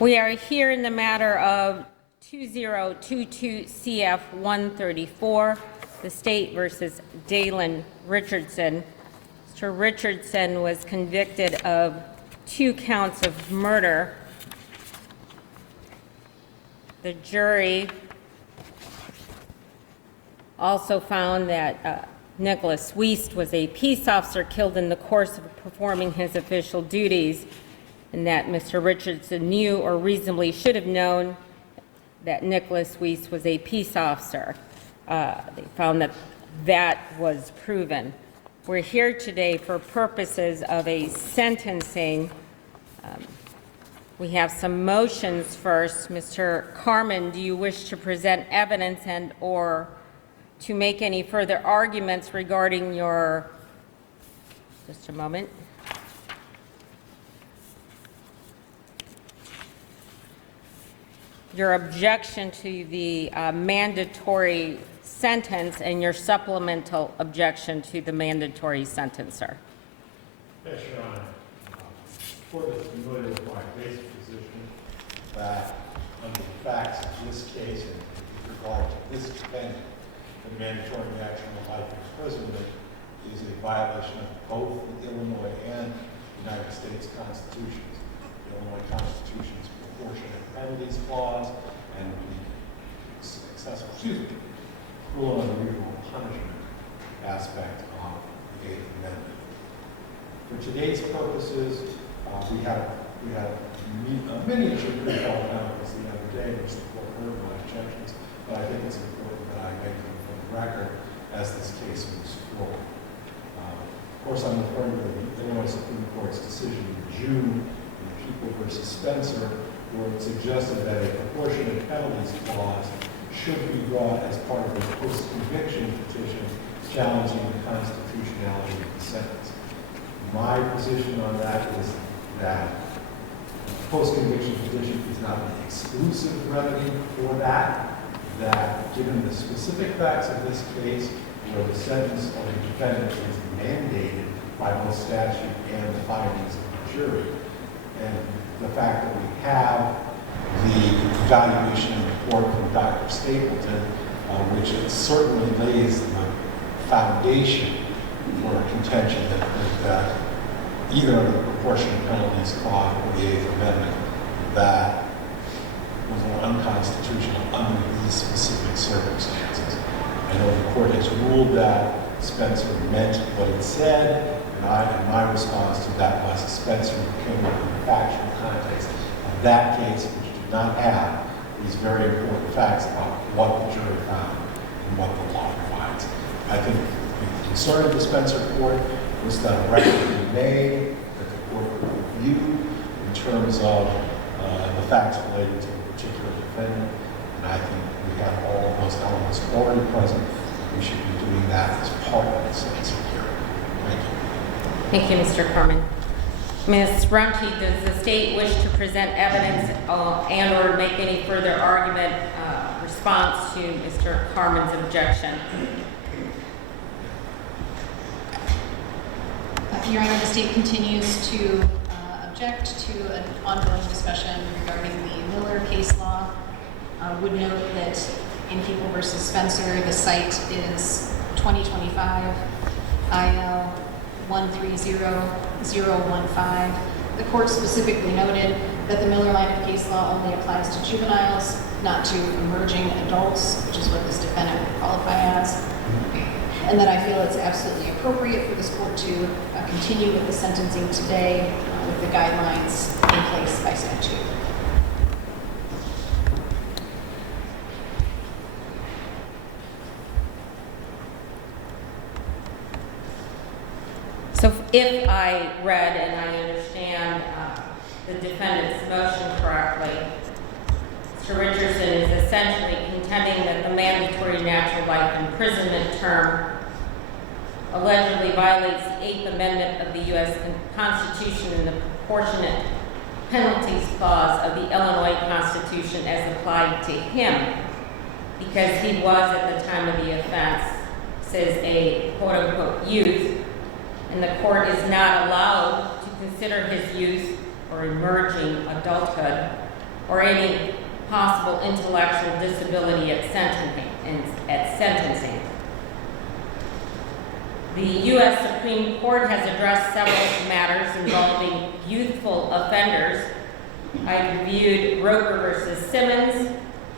We are here in the matter of 2022 CF 134, the state versus Daylon Richardson. Mr. Richardson was convicted of 2 counts of murder. The jury also found that Nicholas Weist was a peace officer killed in the course of performing his official duties, and that Mr. Richardson knew or reasonably should have known that Nicholas Weist was a peace officer. They found that that was proven. We're here today for purposes of a sentencing. We have some motions first. Mr. Carmen, do you wish to present evidence and or to make any further arguments regarding your, just a moment. Your objection to the mandatory sentence and your supplemental objection to the mandatory sentence, sir. Yes, Your Honor. The court is familiar with my basic position that under the facts of this case and with regard to this defendant, the mandatory natural life imprisonment is a violation of both the Illinois and the United States Constitutions. The Illinois Constitution's proportionate penalties clause and the cruel and unusual punishment aspect of the Eighth Amendment. For today's purposes, we had a miniature pre-trial conference the other day, which the court heard my objections, but I think it's important that I make them for the record as this case moves forward. Of course, I'm referring to the Illinois Supreme Court's decision in June in People v. Spencer, where it suggested that a proportionate penalties clause should be brought as part of a post-conviction petition challenging the constitutionality of the sentence. My position on that is that post-conviction petition is not an exclusive remedy for that given the specific facts of this case, where the sentence of the defendant is mandated by both statute and the findings of the jury, and the fact that we have the evaluation report from Dr. Stapleton, which certainly lays the foundation for a contention that either under the proportionate penalties clause or the Eighth Amendment, that was unconstitutional under these specific circumstances. I know the court has ruled that Spencer meant what it said, and my response to that was Spencer came up in the factual context of that case, which did not have these very important facts about what the jury found and what the law provides. I think the concern of the Spencer court was that a record be made that the court could review in terms of the facts related to a particular defendant, and I think we have all of those elements already present. We should be doing that as part of the sentencing hearing. Thank you. Thank you, Mr. Carmen. Ms. Rumty, does the state wish to present evidence and or make any further argument response to Mr. Carmen's objection? Your Honor, the state continues to object to an ongoing discussion regarding the Miller case law. Would note that in People v. Spencer, the site is 2025 IL 130015. The court specifically noted that the Miller line of case law only applies to juveniles, not to emerging adults, which is what this defendant would qualify as. And that I feel it's absolutely appropriate for this court to continue with the sentencing today with the guidelines in place by statute. So if I read and I understand the defendant's motion correctly, Mr. Richardson is essentially contending that the mandatory natural life imprisonment term allegedly violates the Eighth Amendment of the U.S. Constitution and the proportionate penalties clause of the Illinois Constitution as applied to him, because he was at the time of the offense, says a quote-unquote youth, and the court is not allowed to consider his youth or emerging adulthood or any possible intellectual disability at sentencing. The U.S. Supreme Court has addressed several matters involving youthful offenders. I reviewed Roper versus Simmons,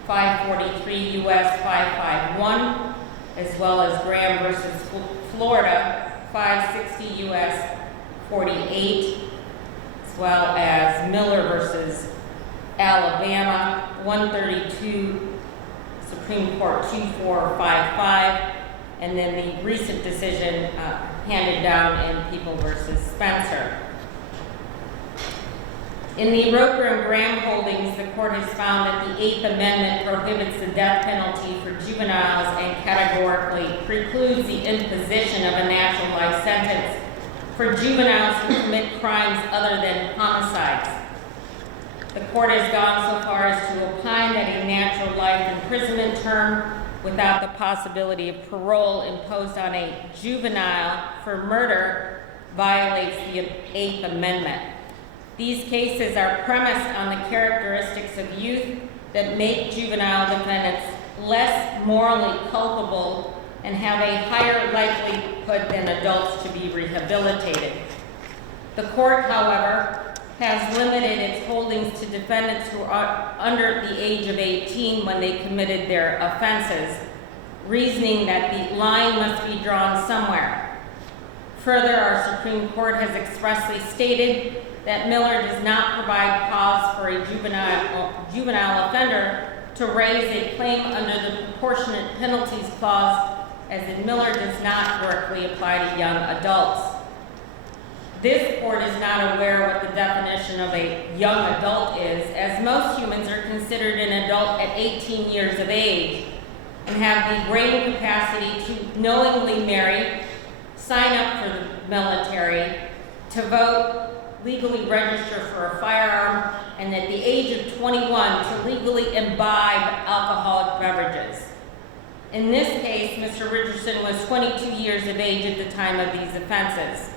543 U.S. 551, as well as Graham versus Florida, 560 U.S. 48, as well as Miller versus Alabama, 132 Supreme Court 2455, and then the recent decision handed down in People versus Spencer. In the Roper and Graham holdings, the court has found that the Eighth Amendment prohibits the death penalty for juveniles and categorically precludes the imposition of a natural life sentence for juveniles who commit crimes other than homicides. The court has gone so far as to opine that a natural life imprisonment term without the possibility of parole imposed on a juvenile for murder violates the Eighth Amendment. These cases are premised on the characteristics of youth that make juvenile defendants less morally culpable and have a higher likelihood than adults to be rehabilitated. The court, however, has limited its holdings to defendants who are under the age of 18 when they committed their offenses, reasoning that the line must be drawn somewhere. Further, our Supreme Court has expressly stated that Miller does not provide cause for a juvenile offender to raise a claim under the Proportionate Penalties Clause, as in Miller does not directly apply to young adults. This court is not aware what the definition of a young adult is, as most humans are considered an adult at 18 years of age and have the brain capacity to knowingly marry, sign up for the military, to vote, legally register for a firearm, and at the age of 21 to legally imbibe alcoholic beverages. In this case, Mr. Richardson was 22 years of age at the time of these offenses.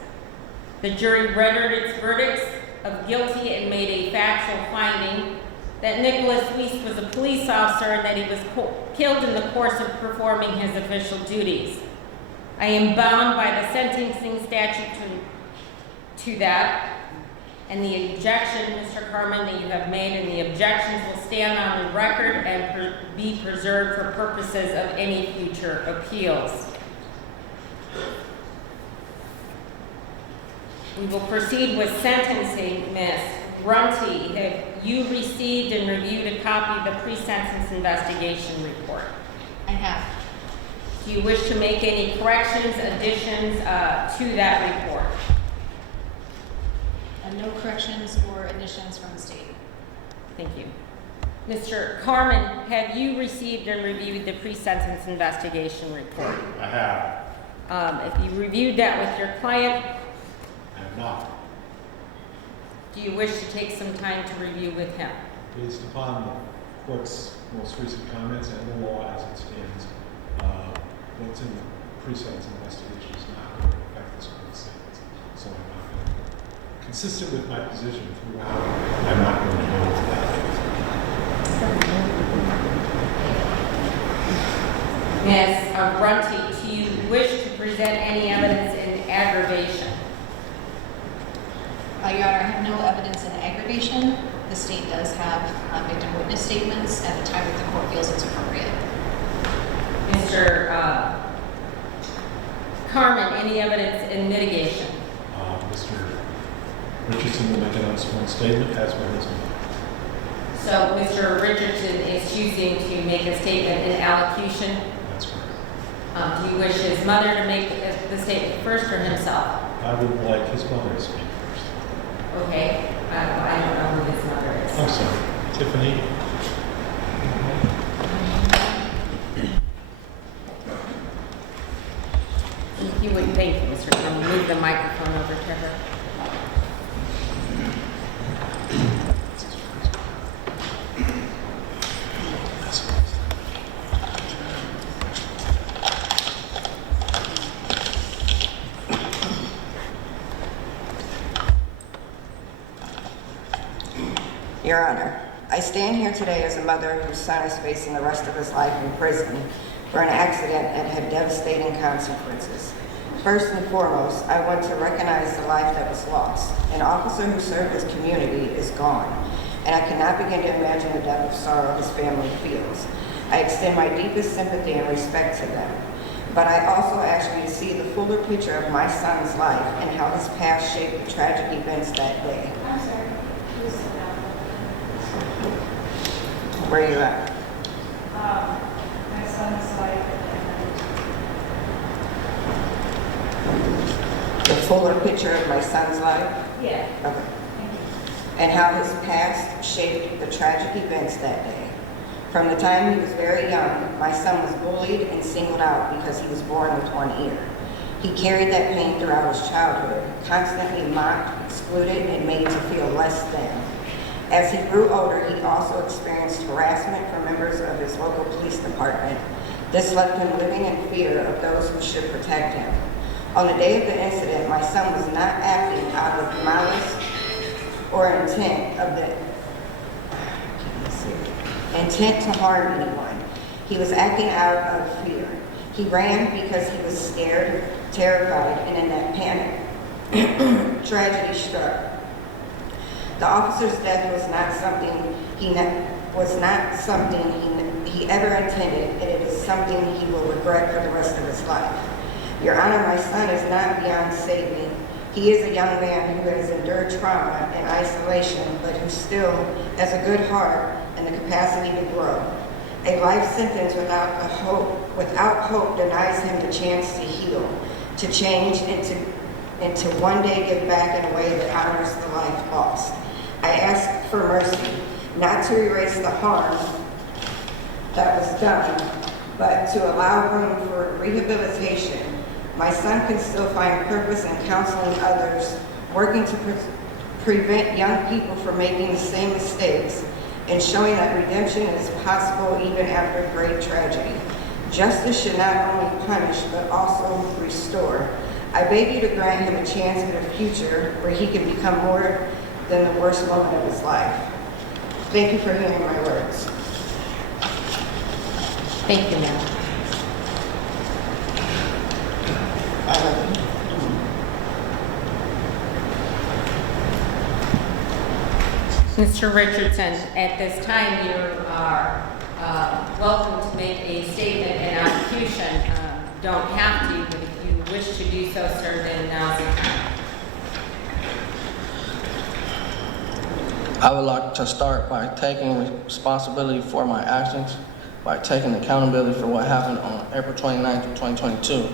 The jury rendered its verdicts of guilty and made a factual finding that Nicholas Weist was a police officer and that he was killed in the course of performing his official duties. I am bound by the sentencing statute to that, and the objection, Mr. Carmen, that you have made, and the objections will stand on the record and be preserved for purposes of any future appeals. We will proceed with sentencing. Ms. Grunty, have you received and reviewed a copy of the pre-sentence investigation report? I have. Do you wish to make any corrections, additions to that report? No corrections or additions from the state. Thank you. Mr. Carmen, have you received and reviewed the pre-sentence investigation report? I have. If you reviewed that with your client, I have not. do you wish to take some time to review with him? Based upon the court's most recent comments and the law as it stands, what's in the pre-sentence investigation is not going to affect this court's sentence. So I'm not going to, consistent with my position throughout, I'm not going to go into that. Ms. Grunty, do you wish to present any evidence in aggravation? Your Honor, I have no evidence in aggravation. The state does have victim witness statements at the time that the court feels it's appropriate. Mr. Carmen, any evidence in mitigation? Mr. Richardson will make an unsworn statement as well as me. So Mr. Richardson is choosing to make a statement in allocution. That's correct. Do you wish his mother to make the statement first or himself? I would like his mother to speak first. Okay, I don't know who his mother is. I'm sorry. Tiffany? If you would, thank you, Mr. Carmen. Move the microphone over to her. Your Honor, I stand here today as a mother whose son is facing the rest of his life in prison for an accident that had devastating consequences. First and foremost, I want to recognize the life that was lost. An officer who served his community is gone, and I cannot begin to imagine the depth of sorrow his family feels. I extend my deepest sympathy and respect to them. But I also ask you to see the fuller picture of my son's life and how his past shaped the tragic events that day. I'm sorry. Please sit down. Where are you at? My son's life. The fuller picture of my son's life? Yeah. Okay. Thank you. And how his past shaped the tragic events that day. From the time he was very young, my son was bullied and singled out because he was born with one ear. He carried that pain throughout his childhood, constantly mocked, excluded, and made to feel less than. As he grew older, he also experienced harassment from members of his local police department. This left him living in fear of those who should protect him. On the day of the incident, my son was not acting out of malice or intent to harm anyone. He was acting out of fear. He ran because he was scared, terrified, and in that panic, tragedy struck. The officer's death was not something he ever intended, and it is something he will regret for the rest of his life. Your Honor, my son is not beyond saving. He is a young man who has endured trauma and isolation, but who still has a good heart and the capacity to grow. A life sentence without hope denies him the chance to heal, to change, and to one day give back in a way that honors the life lost. I ask for mercy, not to erase the harm that was done, but to allow room for rehabilitation. My son can still find purpose in counseling others, working to prevent young people from making the same mistakes, and showing that redemption is possible even after great tragedy. Justice should not only punish, but also restore. I beg you to grant him a chance at a future where he can become more than the worst moment of his life. Thank you for hearing my words. Thank you, ma'am. Mr. Richardson, at this time, you are welcome to make a statement in allocution. Don't have to, but if you wish to do so, sir, then now's the time. I would like to start by taking responsibility for my actions, by taking accountability for what happened on April 29th, 2022.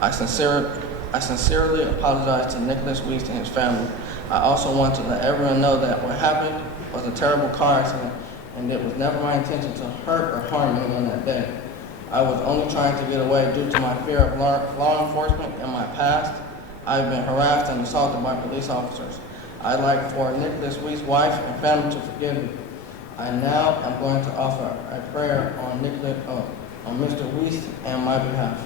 I sincerely apologize to Nicholas Weist and his family. I also want to let everyone know that what happened was a terrible car accident, and it was never my intention to hurt or harm anyone that day. I was only trying to get away due to my fear of law enforcement in my past. I've been harassed and assaulted by police officers. I'd like for Nicholas Weist's wife and family to forgive me. I now am going to offer a prayer on Mr. Weist and my behalf.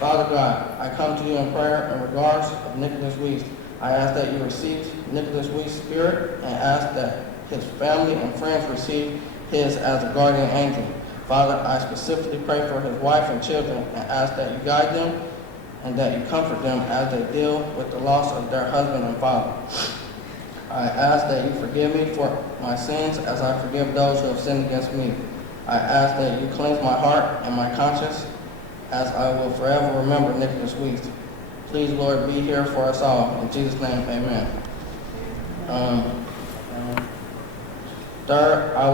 Father God, I come to you in prayer in regards of Nicholas Weist. I ask that you receive Nicholas Weist's spirit and ask that his family and friends receive his as a guardian angel. Father, I specifically pray for his wife and children and ask that you guide them and that you comfort them as they deal with the loss of their husband and father. I ask that you forgive me for my sins as I forgive those who have sinned against me. I ask that you cleanse my heart and my conscience as I will forever remember Nicholas Weist. Please, Lord, be here for us all. In Jesus' name, amen. Third, I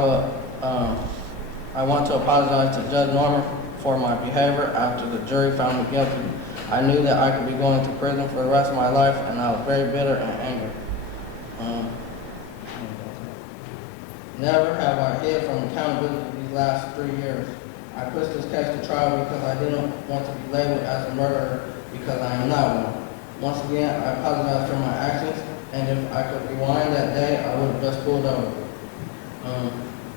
want to apologize to Judge Norman for my behavior after the jury found me guilty. I knew that I could be going to prison for the rest of my life, and I was very bitter and angry. Never have I hid from accountability these last 3 years. I pushed this case to trial because I didn't want to be labeled as a murderer because I am not one. Once again, I apologize for my actions, and if I could rewind that day, I would have just pulled over.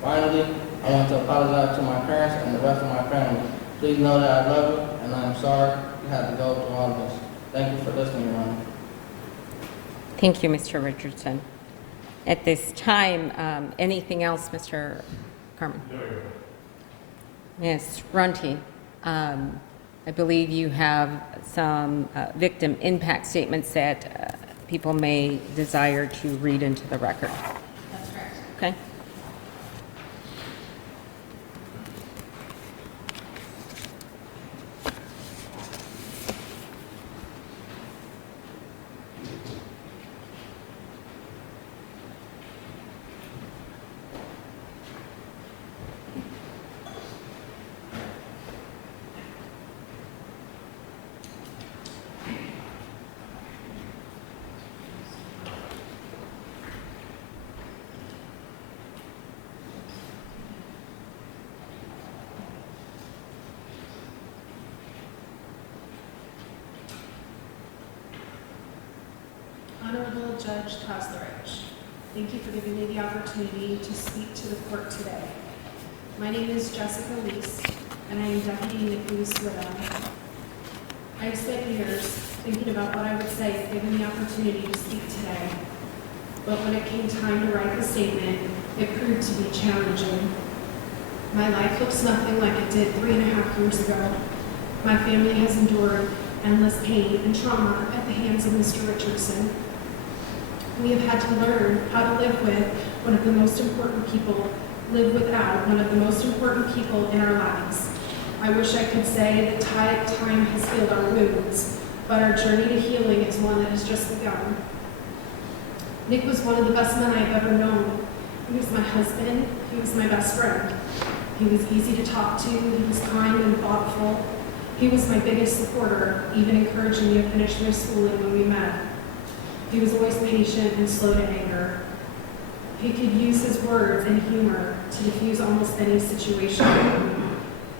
Finally, I want to apologize to my parents and the rest of my family. Please know that I love you, and I am sorry you had to go through all of this. Thank you for listening, Your Honor. Thank you, Mr. Richardson. At this time, anything else, Mr. Carmen? Ms. Runty, I believe you have some victim impact statements that people may desire to read into the record. That's correct. Okay? Honorable Judge Koslerich, thank you for giving me the opportunity to speak to the court today. My name is Jessica Weist, and I am Deputy Nick Weist's widow. I have spent years thinking about what I would say if given the opportunity to speak today, but when it came time to write the statement, it proved to be challenging. My life looks nothing like it did 3.5 years ago. My family has endured endless pain and trauma at the hands of Mr. Richardson. We have had to learn how to live with one of the most important people, live without one of the most important people in our lives. I wish I could say that time has healed our wounds, but our journey to healing is one that has just begun. Nick was one of the best men I've ever known. He was my husband, he was my best friend. He was easy to talk to, he was kind and thoughtful. He was my biggest supporter, even encouraging me to finish my schooling when we met. He was always patient and slow to anger. He could use his words and humor to diffuse almost any situation.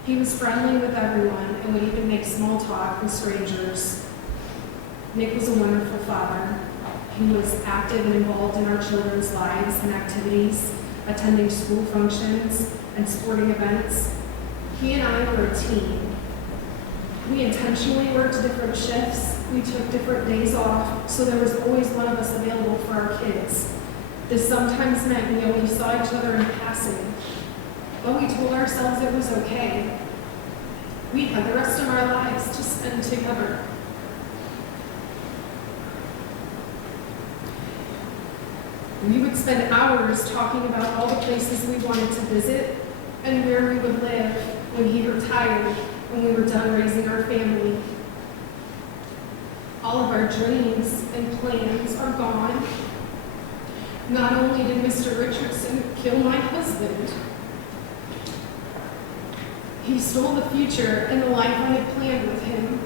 He was friendly with everyone and would even make small talk with strangers. Nick was a wonderful father. He was active and involved in our children's lives and activities, attending school functions and sporting events. He and I were a team. We intentionally worked different shifts. We took different days off, so there was always one of us available for our kids. This sometimes meant we only saw each other in passing, but we told ourselves it was okay. We had the rest of our lives to spend together. We would spend hours talking about all the places we wanted to visit and where we would live when he retired, when we were done raising our family. All of our dreams and plans are gone. Not only did Mr. Richardson kill my husband, he stole the future and the life I had planned with him.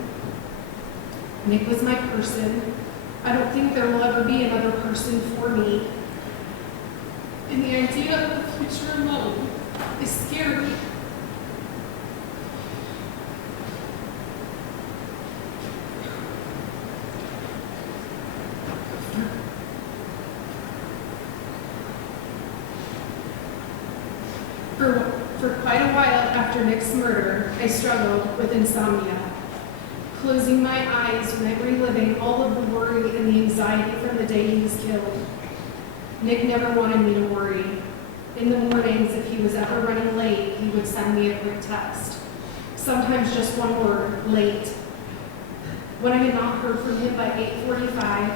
Nick was my person. I don't think there will ever be another person for me. And the idea of the future alone is scary. For quite a while after Nick's murder, I struggled with insomnia, closing my eyes and reliving all of the worry and the anxiety from the day he was killed. Nick never wanted me to worry. In the mornings, if he was ever running late, he would send me a quick text. Sometimes just one word, late. When I had not heard from him by 8:45,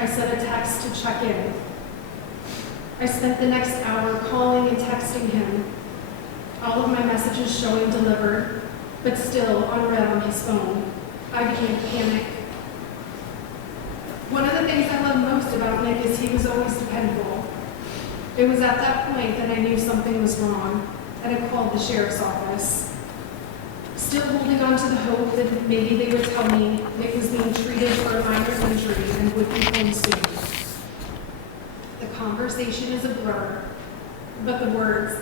I sent a text to check in. I spent the next hour calling and texting him, all of my messages showing delivered, but still unread on his phone. I began to panic. One of the things I love most about Nick is he was always dependable. It was at that point that I knew something was wrong, and I called the sheriff's office. Still holding on to the hope that maybe they would tell me Nick was being treated for a minor injury and would be home soon. The conversation is a blur, but the words,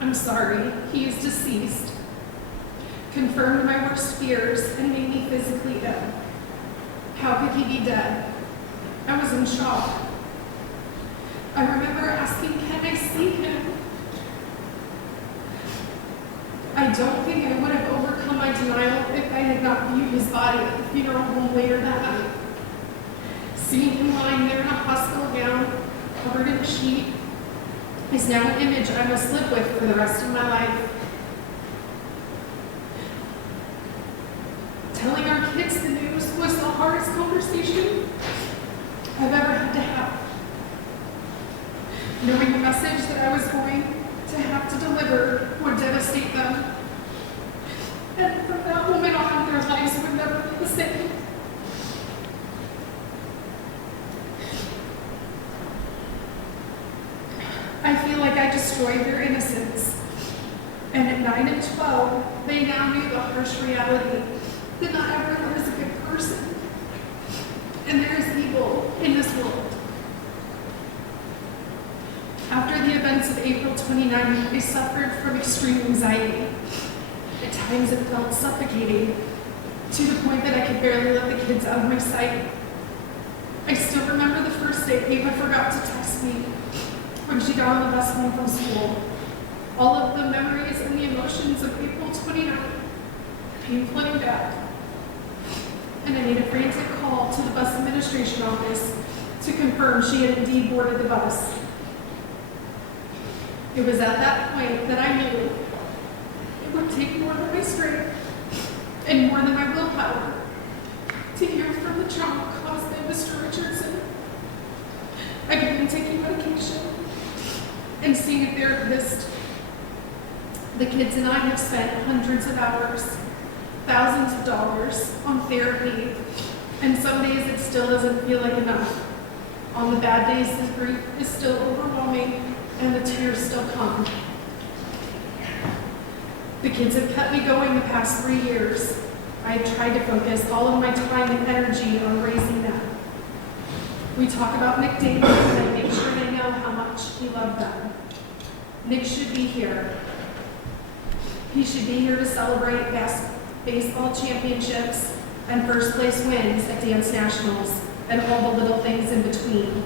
"I'm sorry, he is deceased," confirmed my worst fears and made me physically ill. How could he be dead? I was in shock. I remember asking, "Can I see him?" I don't think I would have overcome my denial if I had not viewed his body at the funeral home later that night. Seeing him lying there in a hospital gown, covered in a sheet, is now an image I must live with for the rest of my life. Telling our kids the news was the hardest conversation I've ever had to have. Knowing the message that I was going to have to deliver would devastate them. And from that moment on, their lives would never be the same. I feel like I destroyed their innocence. And at 9 and 12, they now knew the harsh reality that not everyone is a good person. And there is evil in this world. After the events of April 29th, I suffered from extreme anxiety. At times it felt suffocating, to the point that I could barely let the kids out of my sight. I still remember the first day Ava forgot to text me when she got on the bus home from school. All of the memories and the emotions of April 29th came flooding back. And I made a frantic call to the bus administration office to confirm she had indeed boarded the bus. It was at that point that I knew it would take more than my strength and more than my willpower to heal from the trauma caused by Mr. Richardson. I began taking medication and seeing a therapist. The kids and I have spent hundreds of hours, thousands of dollars on therapy, and some days it still doesn't feel like enough. On the bad days, the grief is still overwhelming and the tears still come. The kids have kept me going the past 3 years. I have tried to focus all of my time and energy on raising them. We talk about Nick daily, and I make sure they know how much we love them. Nick should be here. He should be here to celebrate baseball championships and first place wins at dance nationals and all the little things in between.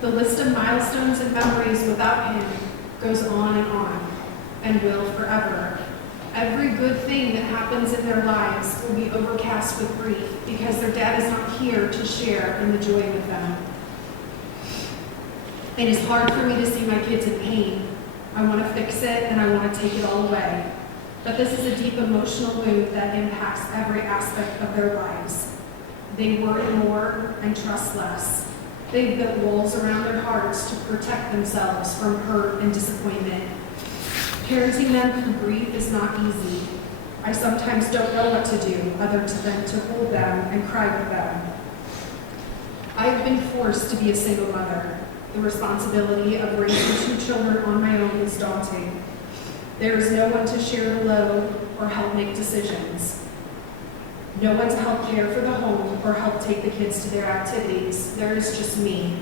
The list of milestones and memories without him goes on and will forever. Every good thing that happens in their lives will be overcast with grief because their dad is not here to share in the joy with them. It is hard for me to see my kids in pain. I want to fix it and I want to take it all away. But this is a deep emotional wound that impacts every aspect of their lives. They worry more and trust less. They've built walls around their hearts to protect themselves from hurt and disappointment. Parenting them through grief is not easy. I sometimes don't know what to do other than to hold them and cry with them. I have been forced to be a single mother. The responsibility of raising 2 children on my own is daunting. There is no one to share the load or help make decisions. No one to help care for the home or help take the kids to their activities. There is just me.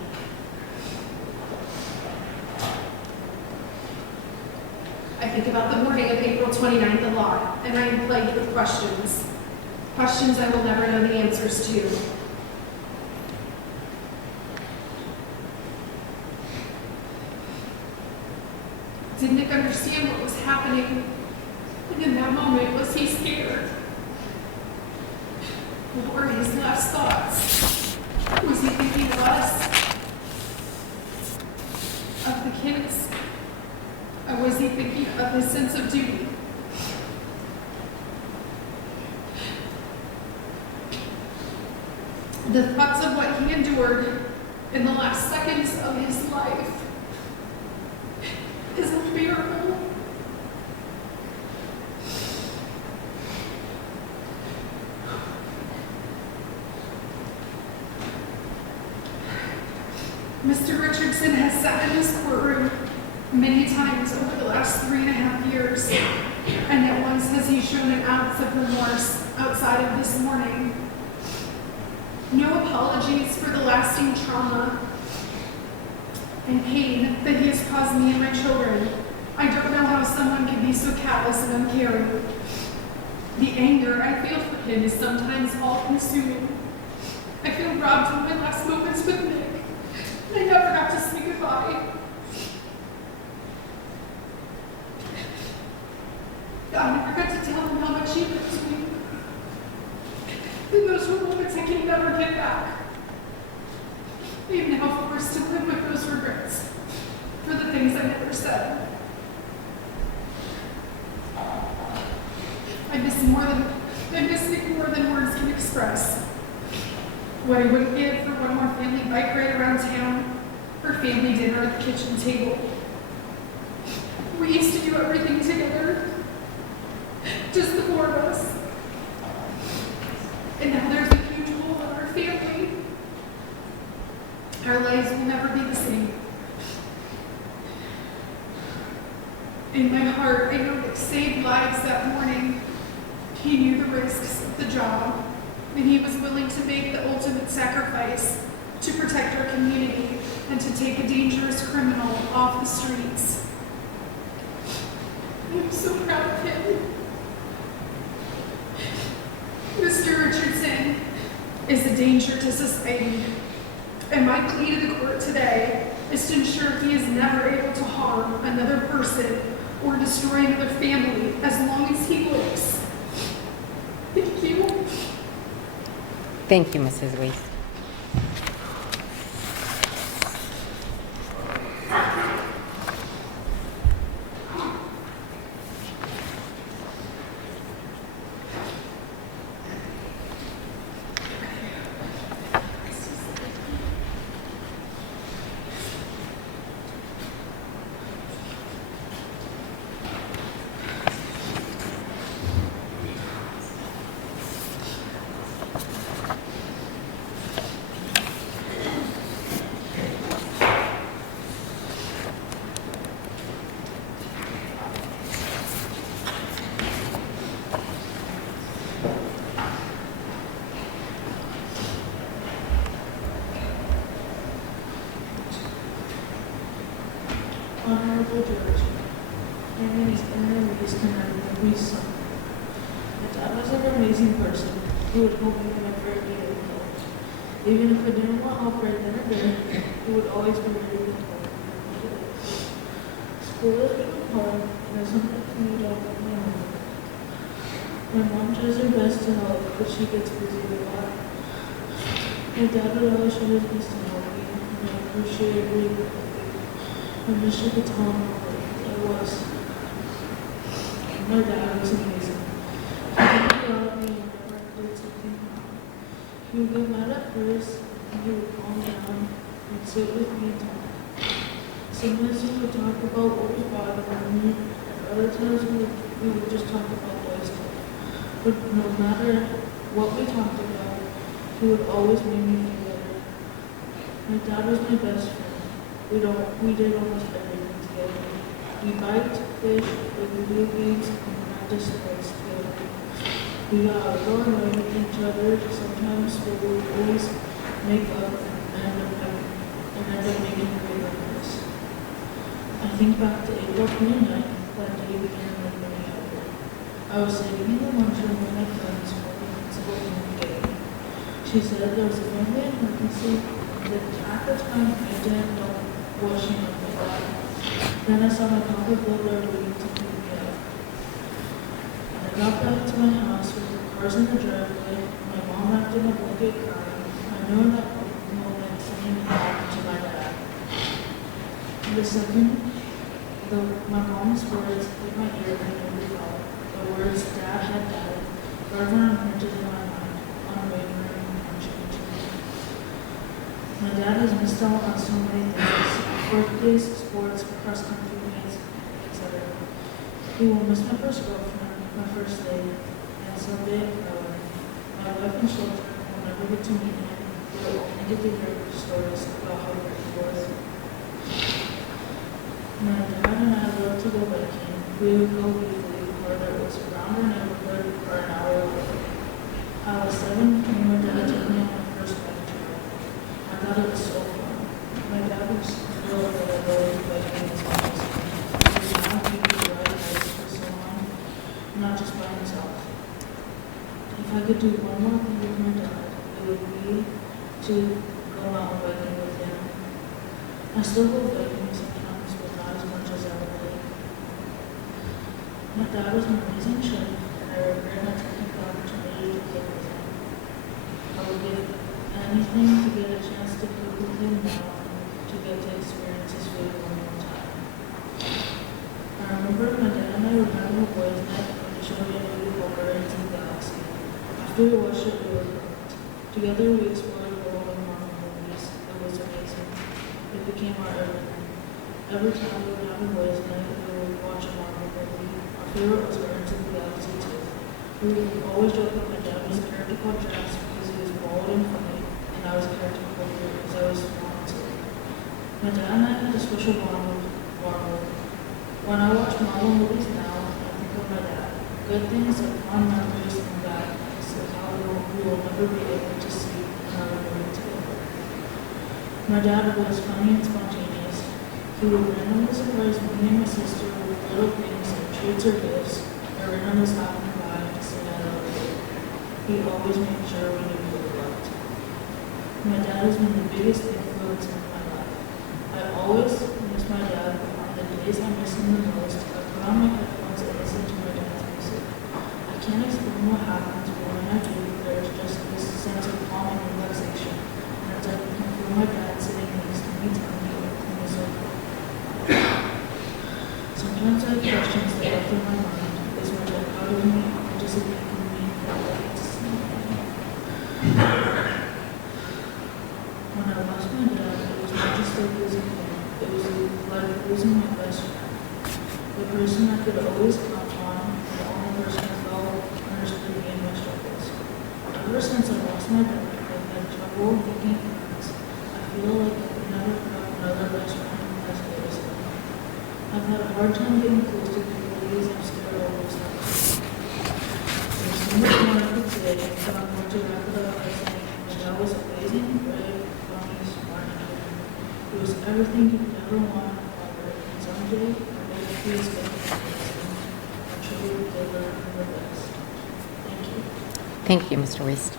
I think about the morning of April 29th a lot, and I am plagued with questions. Questions I will never know the answers to. Did Nick understand what was happening? And in that moment, was he scared? What were his last thoughts? Was he thinking of us? Of the kids? Or was he thinking of his sense of duty? The thoughts of what he endured in the last seconds of his life is unbearable. Mr. Richardson has sat in this courtroom many times over the last 3.5 years, and not once has he shown an ounce of remorse outside of this morning. No apologies for the lasting trauma and pain that he has caused me and my children. I don't know how someone can be so callous and uncaring. The anger I feel for him is sometimes all-consuming. I feel robbed of my last moments with Nick. I never got to say goodbye. I never got to tell him how much he loved me. And those were moments I can never get back. I am now forced to live with those things I never said. I miss Nick more than words can express. What I wouldn't give for one more family bike ride around town, or family dinner at the kitchen table. We used to do everything together, just the four of us. And now there's a huge hole in our family. Our lives will never be the same. In my heart, I know that saved lives that morning. He knew the risks of the job, and he was willing to make the ultimate sacrifice to protect our community and to take a dangerous criminal off the streets. I'm so proud of him. Mr. Richardson is a danger to society, and my plea to the court today is to ensure he is never able to harm another person or destroy another family as long as he lives. Thank you. Thank you, Mrs. Weist. Honorable Judge, my name is Daylon Richardson and I'm a Weist son. My dad was an amazing person who would help me whenever I needed help. Even if I didn't want help right then and there, he would always be ready to help me. School has been hard and I sometimes need help at my home. My mom tries her best to help, but she gets busy a lot. My dad would always show his best to help me, and I appreciate it really greatly. I wish I could tell him how it was. My dad was amazing. He would yell at me whenever I did something wrong. He would get mad at first, and he would calm down and sit with me and talk. Sometimes he would talk about what was bothering me, and other times we would just talk about boy stuff. But no matter what we talked about, he would always make me feel better. My dad was my best friend. We did almost everything together. We biked, fished, played video games, and practiced sports together. We got outdoor annoyed with each other sometimes, but we would always make up and end up making great memories. I think back to April 29th, that day began like many other. I was sitting in the lunchroom with my friends when the principal came to get me. She said there was a family emergency, and that at the time I didn't know washing up my body. Then I saw my papa builder waiting to pick me up. When I got back to my house with the cars in the driveway, my mom wrapped in a blanket crying. I knew in that moment something had happened to my dad. The second, my mom's words hit my ear and made me fall. The words Dad had died forever imprinted in my mind, unwavering and unchanging. My dad has missed out on so many things. Birthdays, sports, cross-country meets, etc. He will miss my first girlfriend, my first date, and someday a brother. My wife and children will never get to meet him. They will only get to hear stories about how great he was. My dad and I loved to go biking. We would go weekly, whether it was around our neighborhood or an hour away. I was 7 when my dad took me on my first bike trip. I thought it was so fun. My dad was thrilled that I rode biking as much as he did. He was not able to ride bikes for so long, not just by himself. If I could do one more thing with my dad, it would be to go out biking with him. I still go biking sometimes, but not as much as I would like. My dad was an amazing chef, and I regret not taking the opportunity to cook with him. I would give anything to get a chance to cook with him now, to get to experience his food one more time. remember my dad and I were having a boys' night when he showed me a movie called Guardians of the Galaxy. After we watched it, we were hooked. Together we explored the world of Marvel movies. It was amazing. It became our everything. Every time we would have a boys' night, we would watch a Marvel movie. Our favorite was Guardians of the Galaxy too. We would always joke that my dad was a character called Drax because he was bold and funny, and I was a character called Groot because I was small and silly. My dad and I had a special bond with Marvel. When I watch Marvel movies now, I think of my dad. Good things like fond memories and bad things like how we will never be able to see another movie together. My dad was funny and spontaneous. He would randomly surprise me and my sister with little things like treats or gifts, or randomly stop me by to say I love you. He always made sure we knew we were loved. My dad has been the biggest influence in my life. I always miss my dad, but on the days I miss him the most, I put on my headphones and listen to my dad's music. I can't explain what happens, but when I do, there's just this sense of calm and relaxation, and it's like I can feel my dad sitting next to me telling me everything is okay. Sometimes I have questions that go through my mind. Is my dad proud of me, or does it make me feel like it's the same thing? When I lost my dad, it was not just like losing him, it was like losing my best friend. The person I could always count on, and the only person I felt understood me and my struggles. Ever since I lost my dad, I've had trouble making friends. I feel like I could never have another best friend as good as him. I've had a hard time getting close to people because I'm scared I'll lose them. There's so much more I could say, but I'm going to wrap it up by saying my dad was amazing, brave, funny, smart, and caring. He was everything you could ever want in a father, and someday I hope he is going to be amazing. I truly did learn from the best. Thank you. Thank you, Mr. Weist.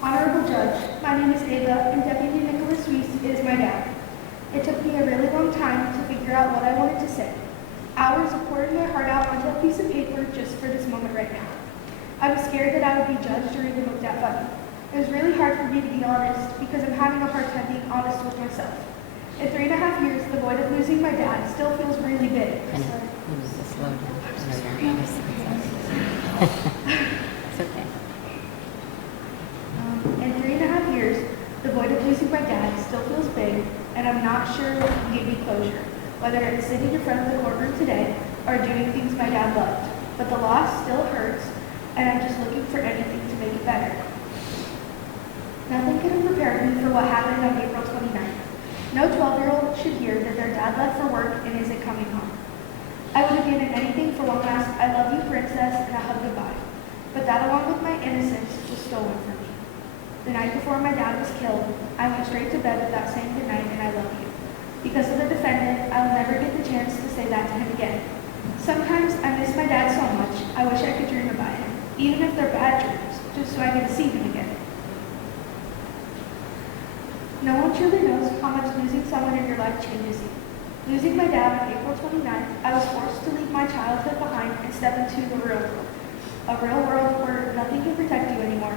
Honorable Judge, my name is Ava, and Deputy Nicholas Weist is my dad. It took me a really long time to figure out what I wanted to say. Hours of pouring my heart out onto a piece of paper just for this moment right now. I was scared that I would be judged or even looked at funny. It was really hard for me to be honest because I'm having a hard time being honest with myself. In 3.5 years, the void of losing my dad still feels really big. It's okay. In 3.5 years, the void of losing my dad still feels big, and I'm not sure what can give me closure, whether it's sitting in front of the courtroom today or doing things my dad loved. But the loss still hurts, and I'm just looking for anything to make it better. Nothing could have prepared me for what happened on April 29th. No 12-year-old should hear that their dad left for work and isn't coming home. I would have given anything for one last "I love you, princess," and a hug goodbye. But that, along with my innocence, was stolen from me. The night before my dad was killed, I went straight to bed without saying goodnight and "I love you." Because of the defendant, I will never get the chance to say that to him again. Sometimes I miss my dad so much, I wish I could dream about him, even if they're bad dreams, just so I can see him again. No one truly knows how much losing someone in your life changes you. Losing my dad on April 29th, I was forced to leave my childhood behind and step into the real world. A real world where nothing can protect you anymore,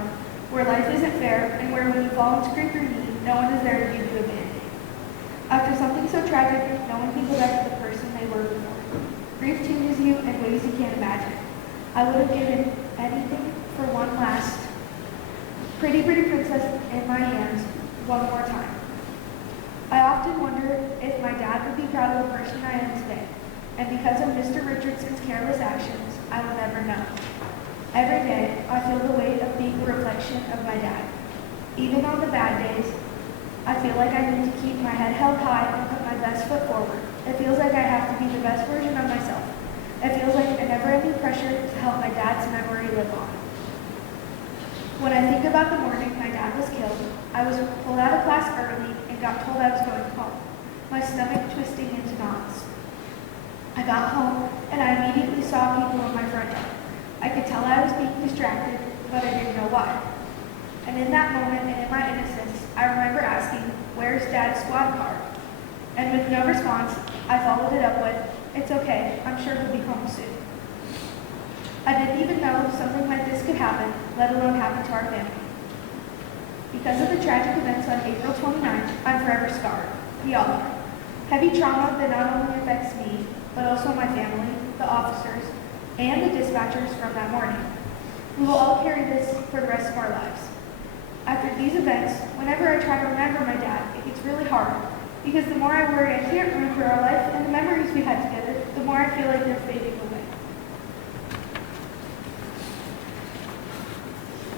where life isn't fair, and where when you fall and scrape your knee, no one is there to give you a band-aid. After something so tragic, no one can go back to the person they were before. Grief changes you in ways you can't imagine. I would have given anything for one last pretty princess in my hands one more time. I often wonder if my dad would be proud of the person I am today, and because of Mr. Richardson's careless actions, I will never know. Every day, I feel the weight of being a reflection of my dad. Even on the bad days, I feel like I need to keep my head held high and put my best foot forward. It feels like I have to be the best version of myself. It feels like a never-ending pressure to help my dad's memory live on. When I think about the morning my dad was killed, I was pulled out of class early and got told I was going home, my stomach twisting into knots. I got home and I immediately saw people in my front yard. I could tell I was being distracted, but I didn't know why. And in that moment and in my innocence, I remember asking, "Where's Dad's squad car?" And with no response, I followed it up with, "It's okay, I'm sure he'll be home soon." I didn't even know something like this could happen, let alone happen to our family. Because of the tragic events on April 29th, I'm forever scarred. We all are. Heavy trauma that not only affects me, but also my family, the officers, and the dispatchers from that morning. We will all carry this for the rest of our lives. After these events, whenever I try to remember my dad, it gets really hard, because the more I worry I can't remember our life and the memories we had together, the more I feel like they're fading away.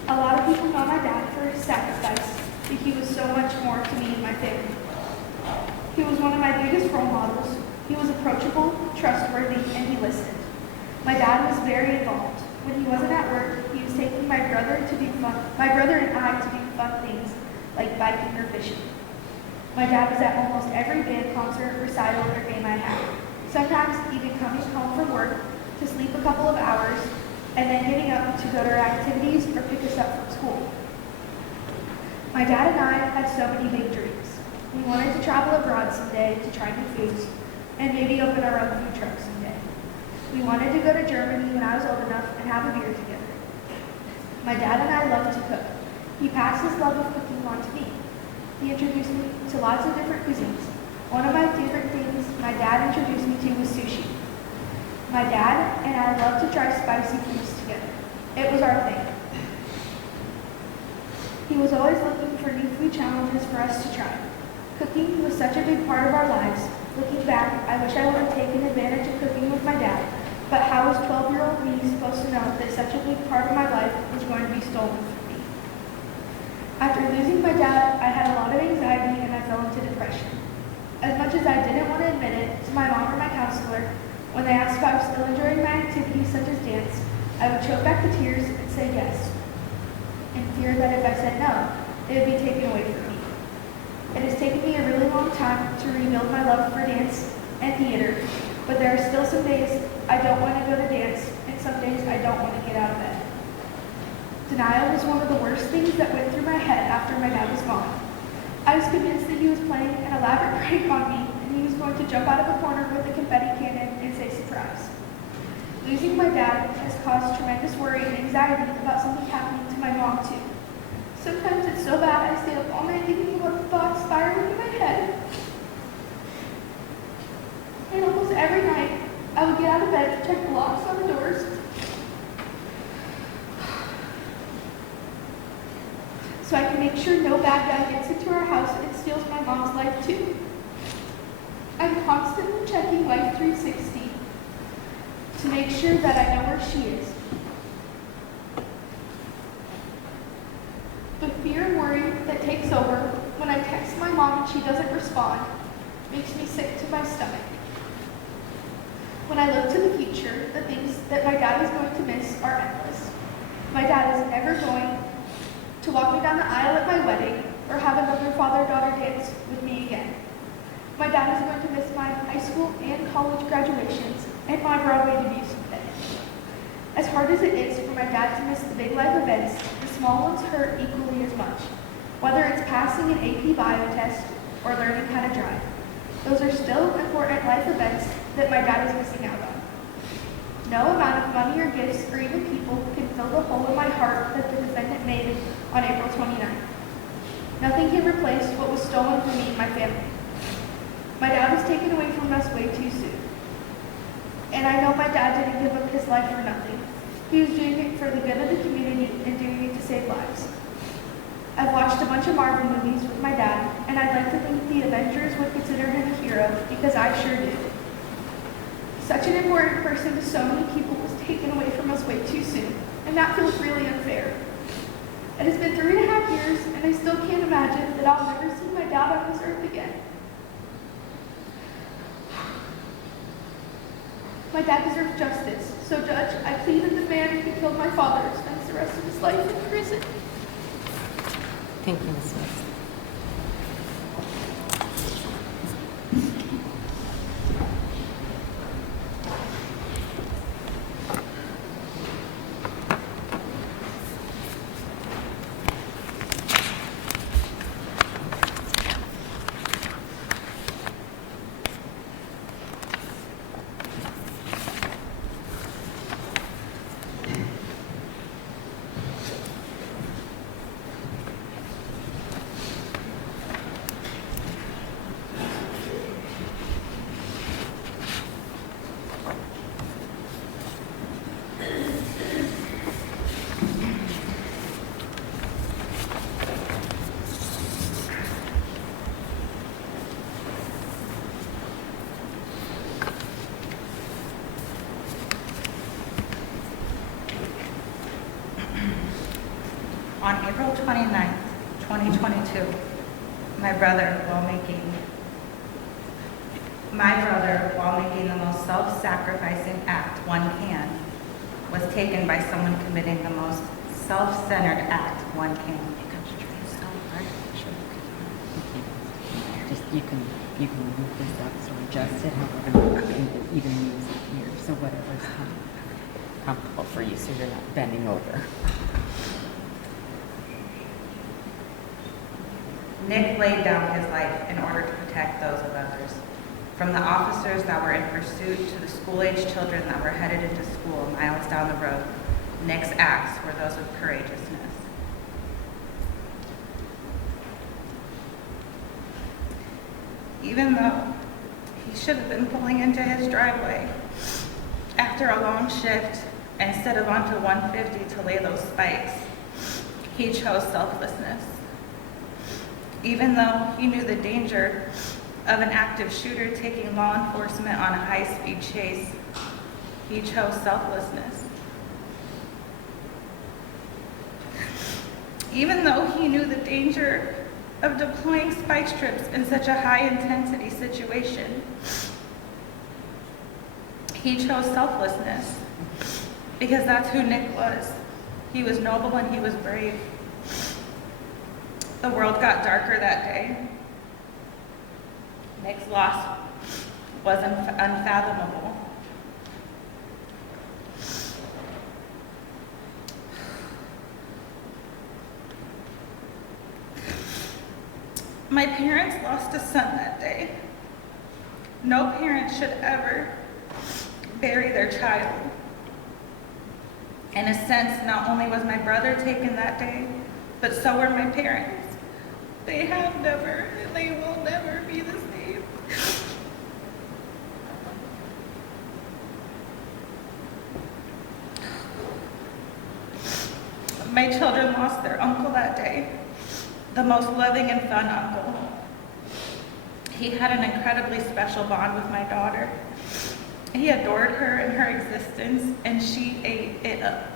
A lot of people know my dad for his sacrifice, but he was so much more to me and my family. He was one of my biggest role models. He was approachable, trustworthy, and he listened. My dad was very involved. When he wasn't at work, he was taking my brother and I to do fun things like biking or fishing. My dad was at almost every band concert, recital, or game I had. Sometimes even coming home from work to sleep a couple of hours and then getting up to go to our activities or pick us up from school. My dad and I had so many big dreams. We wanted to travel abroad someday to try new foods and maybe open our own food truck someday. We wanted to go to Germany when I was old enough and have a beer together. My dad and I loved to cook. He passed his love of cooking on to me. He introduced me to lots of different cuisines. One of my favorite things my dad introduced me to was sushi. My dad and I loved to try spicy foods together. It was our thing. He was always looking for new food challenges for us to try. Cooking was such a big part of our lives. Looking back, I wish I would have taken advantage of cooking with my dad, but how was 12-year-old me supposed to know that such a big part of my life was going to be stolen from me? After losing my dad, I had a lot of anxiety and I fell into depression. As much as I didn't want to admit it to my mom or my counselor, when they asked if I was still enjoying my activities such as dance, I would choke back the tears and say yes, in fear that if I said no, it would be taken away from me. It has taken me a really long time to rebuild my love for dance and theater, but there are still some days I don't want to go to dance and some days I don't want to get out of bed. Denial was one of the worst things that went through my head after my dad was gone. I was convinced that he was playing an elaborate prank on me and he was going to jump out of a corner with a confetti cannon and say surprise. Losing my dad has caused tremendous worry and anxiety about something happening to my mom too. Sometimes it's so bad I stay up all night thinking about the thoughts spiraling in my head. And almost every night, I would get out of bed to check the locks on the doors. So I can make sure no bad guy gets into our house and steals my mom's life too. I'm constantly checking Life 360 to make sure that I know where she is. The fear and worry that takes over when I text my mom and she doesn't respond makes me sick to my stomach. When I look to the future, the things that my dad is going to miss are endless. My dad is never going to walk me down the aisle at my wedding or have another father-daughter dance with me again. My dad is going to miss my high school and college graduations and my Broadway debut someday. As hard as it is for my dad to miss the big life events, the small ones hurt equally as much. Whether it's passing an AP bio test or learning how to drive. Those are still important life events that my dad is missing out on. No amount of money or gifts or even people can fill the hole in my heart that the defendant made on April 29th. Nothing can replace what was stolen from me and my family. My dad was taken away from us way too soon. And I know my dad didn't give up his life for nothing. He was doing it for the good of the community and doing it to save lives. I've watched a bunch of Marvel movies with my dad, and I'd like to think the Avengers would consider him a hero, because I sure do. Such an important person to so many people was taken away from us way too soon, and that feels really unfair. It has been 3.5 years, and I still My dad deserves justice. So, Judge, I plead that the man who killed my father spends the rest of his life in prison. Thank you, Ms. Smith. On April 29th, 2022, my brother, while making the most self-sacrificing act one can, was taken by someone committing the most self-centered act one can. Just, you can move this up, so adjust it however you even use it here, so whatever's comfortable for you, so you're not bending over. Nick laid down his life in order to protect those of others, from the officers that were in pursuit to the school-age children that were headed into school miles down the road. Nick's acts were those of courageousness. Even though he should have been pulling into his driveway after a long shift instead of onto 150 to lay those spikes, he chose selflessness. Even though he knew the danger of an active shooter taking law enforcement on a high-speed chase, he chose selflessness. Even though he knew the danger of deploying spike strips in such a high-intensity situation, he chose selflessness because that's who Nick was. He was noble and he was brave. The world got darker that day. Nick's loss was unfathomable. My parents lost a son that day. No parent should ever bury their child. In a sense, not only was my brother taken that day, but so were my parents. They have never, and they will never be the same. My children lost their uncle that day, the most loving and fun uncle. He had an incredibly special bond with my daughter. He adored her and her existence, and she ate it up.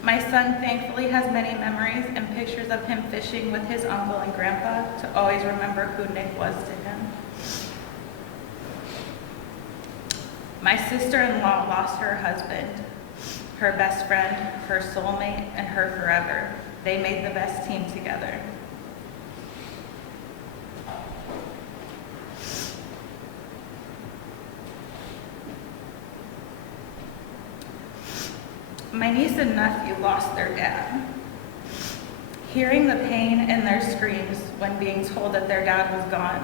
My son thankfully has many memories and pictures of him fishing with his uncle and grandpa to always remember who Nick was to him. My sister-in-law lost her husband, her best friend, her soulmate, and her forever. They made the best team together. My niece and nephew lost their dad. Hearing the pain in their screams when being told that their dad was gone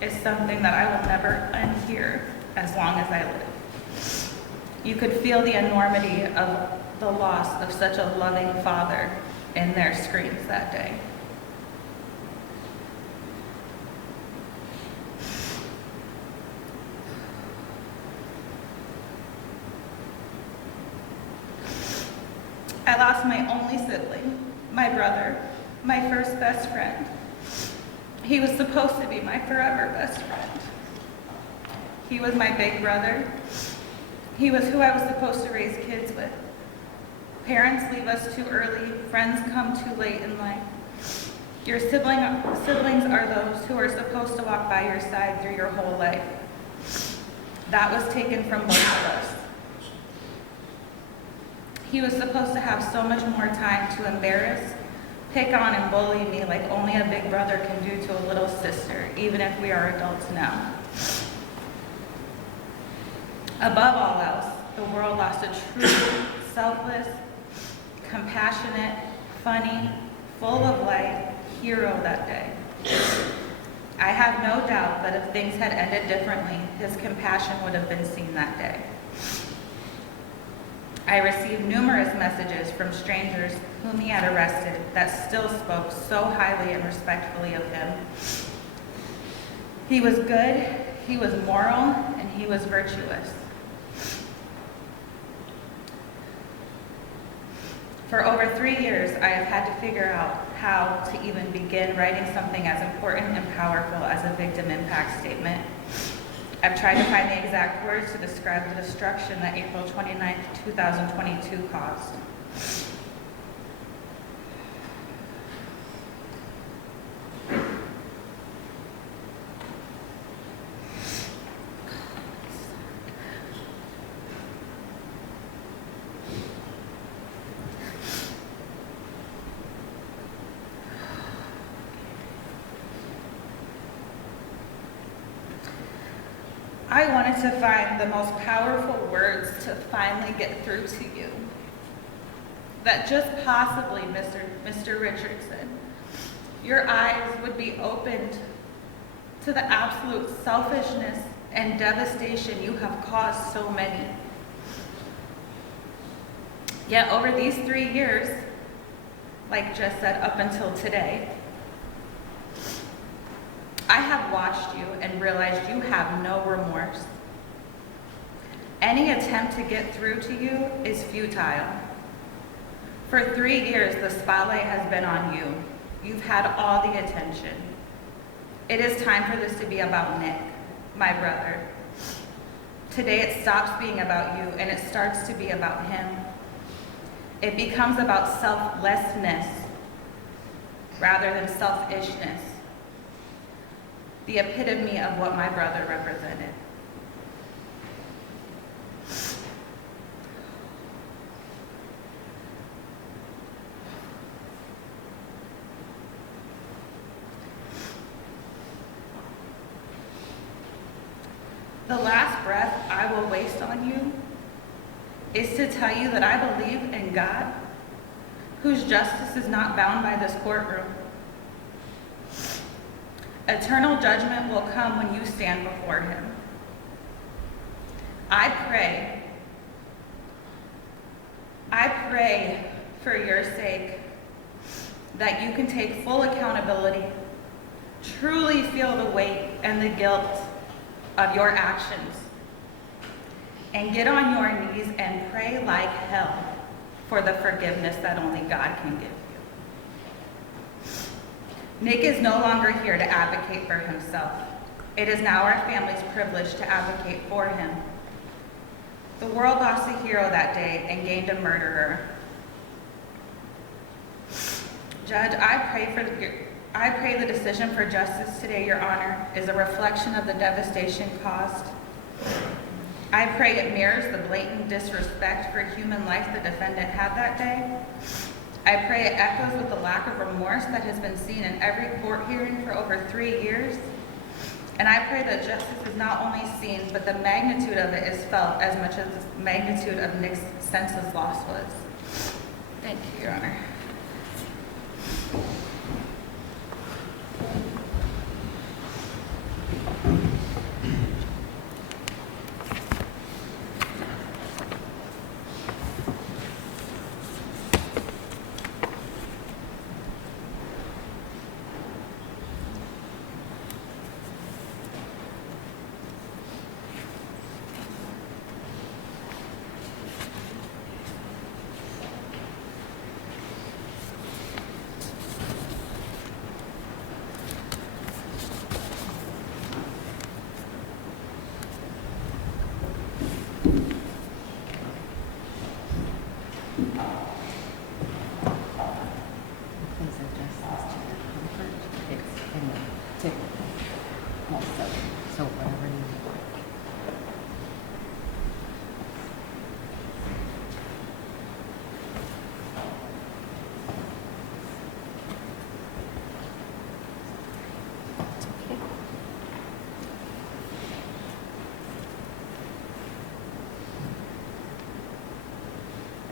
is something that I will never unhear as long as I live. You could feel the enormity of the loss of such a loving father in their screams that day. I lost my only sibling, my brother, my first best friend. He was supposed to be my forever best friend. He was my big brother. He was who I was supposed to raise kids with. Parents leave us too early, friends come too late in life. Your siblings are those who are supposed to walk by your side through your whole life. That was taken from both of us. He was supposed to have so much more time to embarrass, pick on, and bully me like only a big brother can do to a little sister, even if we are adults now. Above all else, the world lost a true, selfless, compassionate, funny, full of life hero that day. I have no doubt that if things had ended differently, his compassion would have been seen that day. I received numerous messages from strangers whom he had arrested that still spoke so highly and respectfully of him. He was good, he was moral, and he was virtuous. For over 3 years, I have had to figure out how to even begin writing something as important and powerful as a victim impact statement. I've tried to find the exact words to describe the destruction that April 29th, 2022 caused. I wanted to find the most powerful words to finally get through to you. That just possibly, Mr. Richardson, your eyes would be opened to the absolute selfishness and devastation you have caused so many. Yet over these 3 years, like Jess said, up until today, I have watched you and realized you have no remorse. Any attempt to get through to you is futile. For 3 years, the spotlight has been on you. You've had all the attention. It is time for this to be about Nick, my brother. Today it stops being about you and it starts to be about him. It becomes about selflessness rather than selfishness. The epitome of what my brother represented. The last breath I will waste on you is to tell you that I believe in God, whose justice is not bound by this courtroom. Eternal judgment will come when you stand before him. I pray for your sake that you can take full accountability, truly feel the weight and the guilt of your actions, and get on your knees and pray like hell for the forgiveness that only God can give you. Nick is no longer here to advocate for himself. It is now our family's privilege to advocate for him. The world lost a hero that day and gained a murderer. Judge, I pray the decision for justice today, Your Honor, is a reflection of the devastation caused. I pray it mirrors the blatant disrespect for human life the defendant had that day. I pray it echoes with the lack of remorse that has been seen in every court hearing for over 3 years. And I pray that justice is not only seen, but the magnitude of it is felt as much as the magnitude of Nick's senseless loss was. Thank you, Your Honor. Please adjust this to the conference. and then typically, most of them, so whatever you want.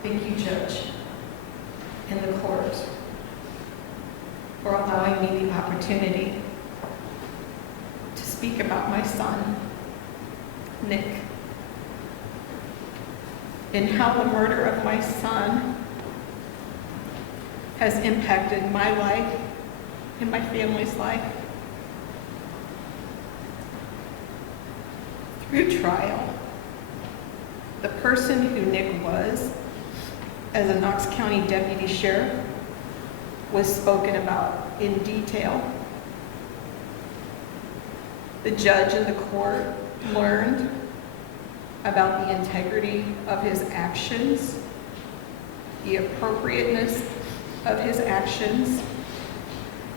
Thank you, Judge, and the court, for allowing me the opportunity to speak about my son, Nick, and how the murder of my son has impacted my life and my family's life. Through trial, the person who Nick was as a Knox County deputy sheriff was spoken about in detail. The judge and the court learned about the integrity of his actions, the appropriateness of his actions,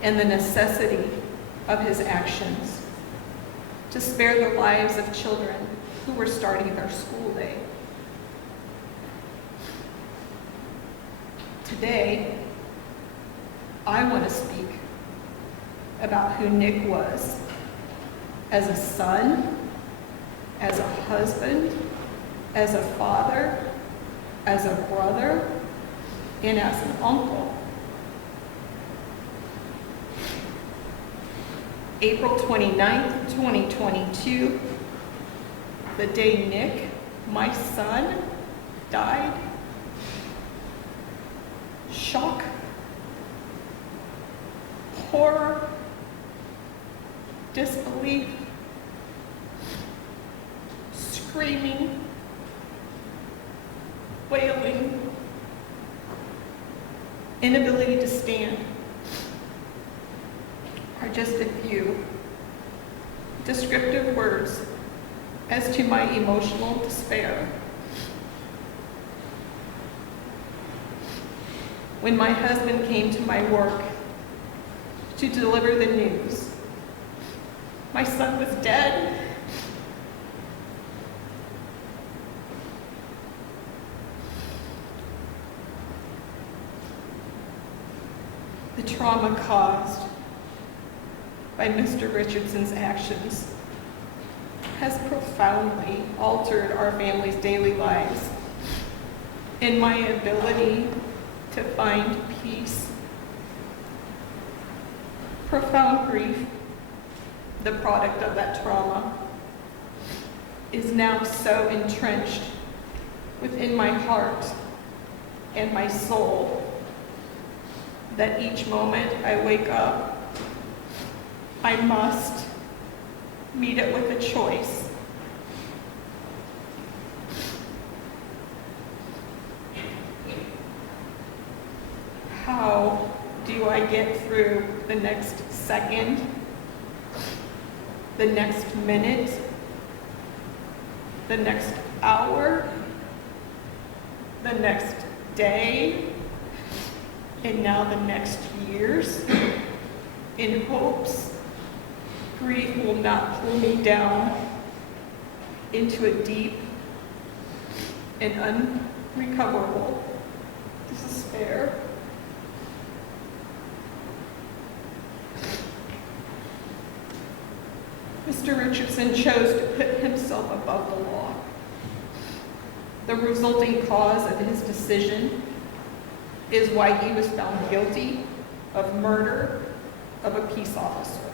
and the necessity of his actions to spare the lives of children who were starting their school day. Today, I want to speak about who Nick was as a son, as a husband, as a father, as a brother, and as an uncle. April 29th, 2022, the day Nick, my son, died. Shock, horror, disbelief, screaming, wailing, inability to stand are just a few descriptive words as to my emotional despair. When my husband came to my work to deliver the news, my son was dead. The trauma caused by Mr. Richardson's actions has profoundly altered our family's daily lives and my ability to find peace. Profound grief, the product of that trauma, is now so entrenched within my heart and my soul that each moment I wake up, I must meet it with a choice. How do I get through the next second, the next minute, the next hour, the next day, and now the next years, in hopes grief will not pull me down into a deep and unrecoverable despair? Mr. Richardson chose to put himself above the law. The resulting cause of his decision is why he was found guilty of murder of a peace officer.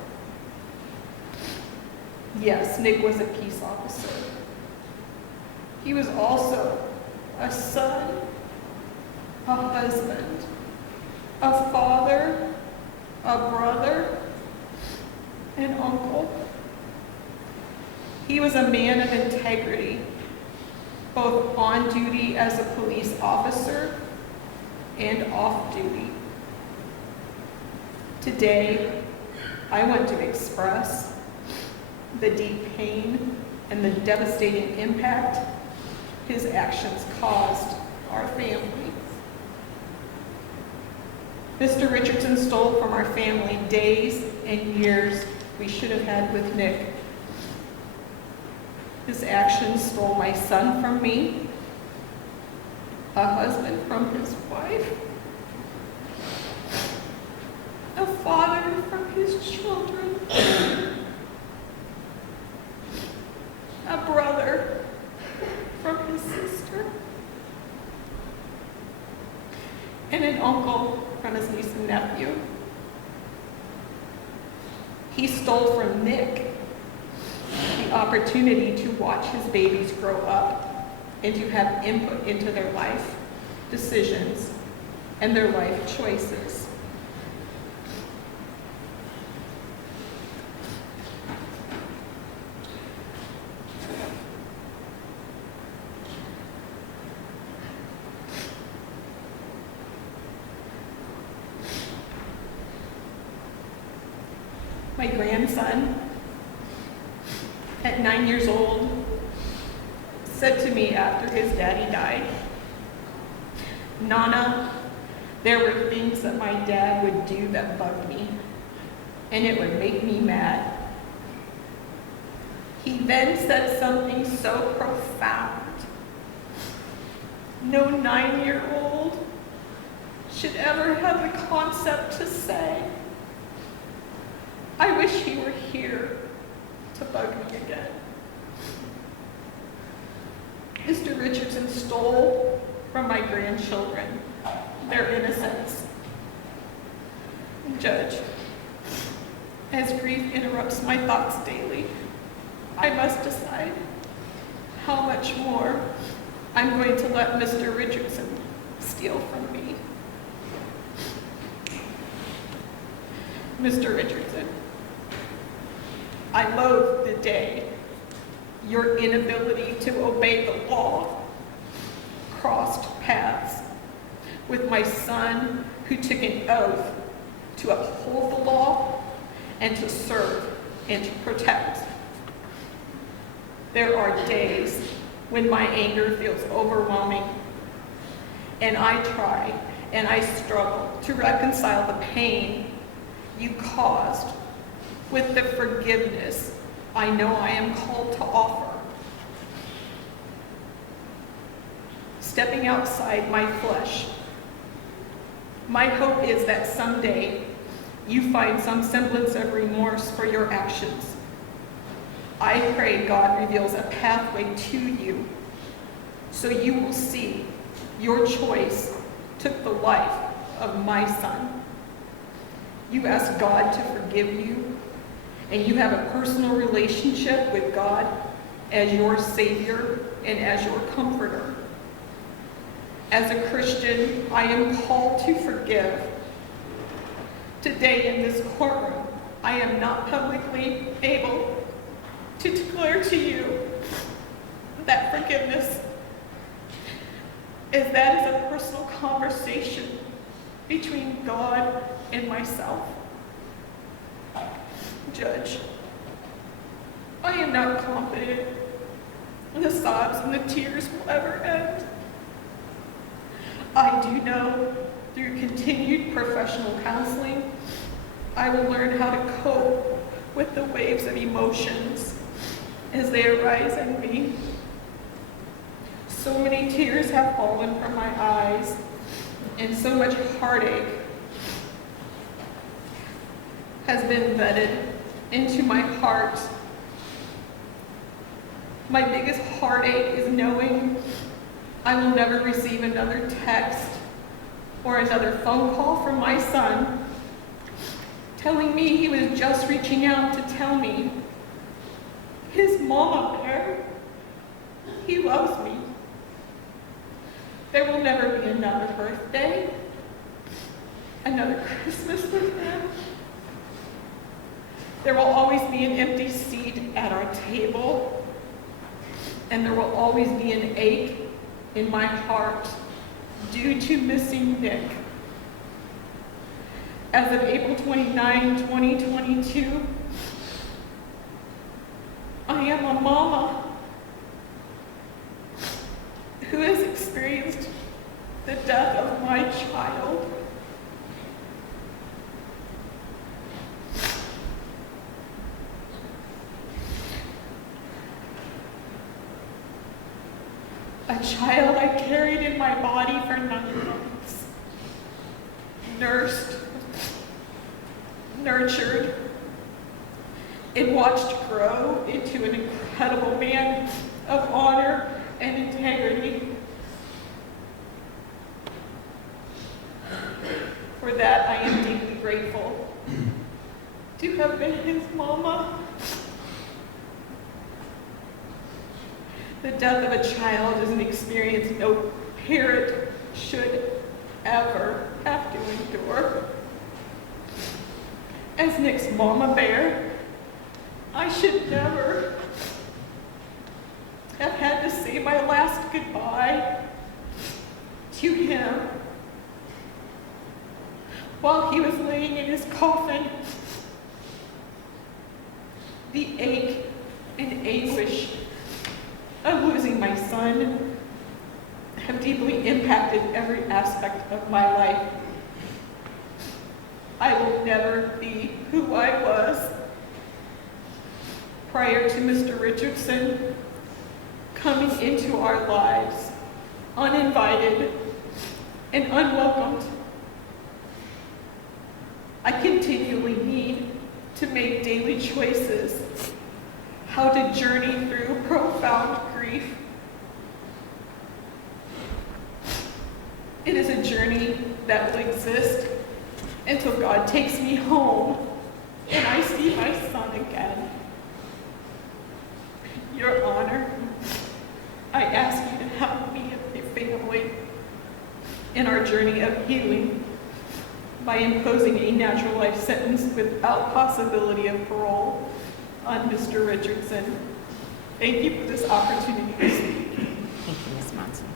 Yes, Nick was a peace officer. He was also a son, a husband, a father, a brother, an uncle. He was a man of integrity, both on duty as a police officer and off duty. Today, I want to express the deep pain and the devastating impact his actions caused our family. Mr. Richardson stole from our family days and years we should have had with Nick. His actions stole my son from me, a husband from his wife, a father from his children, a brother from his sister, and an uncle from his niece and nephew. He stole from Nick the opportunity to watch his babies grow up and to have input into their life decisions and their life choices. My grandson, at 9 years old, said to me after his daddy died, "Nana, there were things that my dad would do that bugged me, and it would make me mad." He then said something so profound. No 9-year-old should ever have the concept to say, "I wish he were here to bug me again." Mr. Richardson stole from my grandchildren their innocence. Judge, as grief interrupts my thoughts daily, I must decide how much more I'm going to let Mr. Richardson steal from me. Mr. Richardson, I loathe the day your inability to obey the law crossed paths with my son, who took an oath to uphold the law and to serve and to protect. There are days when my anger feels overwhelming, and I try and I struggle to reconcile the pain you caused with the forgiveness I know I am called to offer. Stepping outside my flesh, my hope is that someday you find some semblance of remorse for your actions. I pray God reveals a pathway to you so you will see your choice took the life of my son. You ask God to forgive you, and you have a personal relationship with God as your Savior and as your Comforter. As a Christian, I am called to forgive. Today in this courtroom, I am not publicly able to declare to you that forgiveness, as that is a personal conversation between God and myself. Judge, I am not confident the sobs and the tears will ever end. I do know through continued professional counseling, I will learn how to cope with the waves of emotions as they arise in me. So many tears have fallen from my eyes, and so much heartache has been vetted into my heart. My biggest heartache is knowing I will never receive another text or another phone call from my son telling me he was just reaching out to tell me his mama bear, he loves me. There will never be another birthday, another Christmas with him. There will always be an empty seat at our table, and there will always be an ache in my heart due to missing Nick. As of April 29, 2022, I am a mama who has experienced the death of my child. child I carried in my body for 9 months, nursed, nurtured, and watched grow into an incredible man of honor and integrity. For that, I am deeply grateful to have been his mama. The death of a child is an experience no parent should ever have to endure. As Nick's mama bear, I should never have had to say my last goodbye to him while he was laying in his coffin. The ache and anguish of losing my son have deeply impacted every aspect of my life. I will never be who I was prior to Mr. Richardson coming into our lives uninvited and unwelcomed. I continually need to make daily choices how to journey through profound grief. It is a journey that will exist until God takes me home and I see my son again. Your Honor, I ask you to help me and my family in our journey of healing by imposing a natural life sentence without possibility of parole on Mr. Richardson. Thank you for this opportunity to speak. Thank you, Ms. Monson.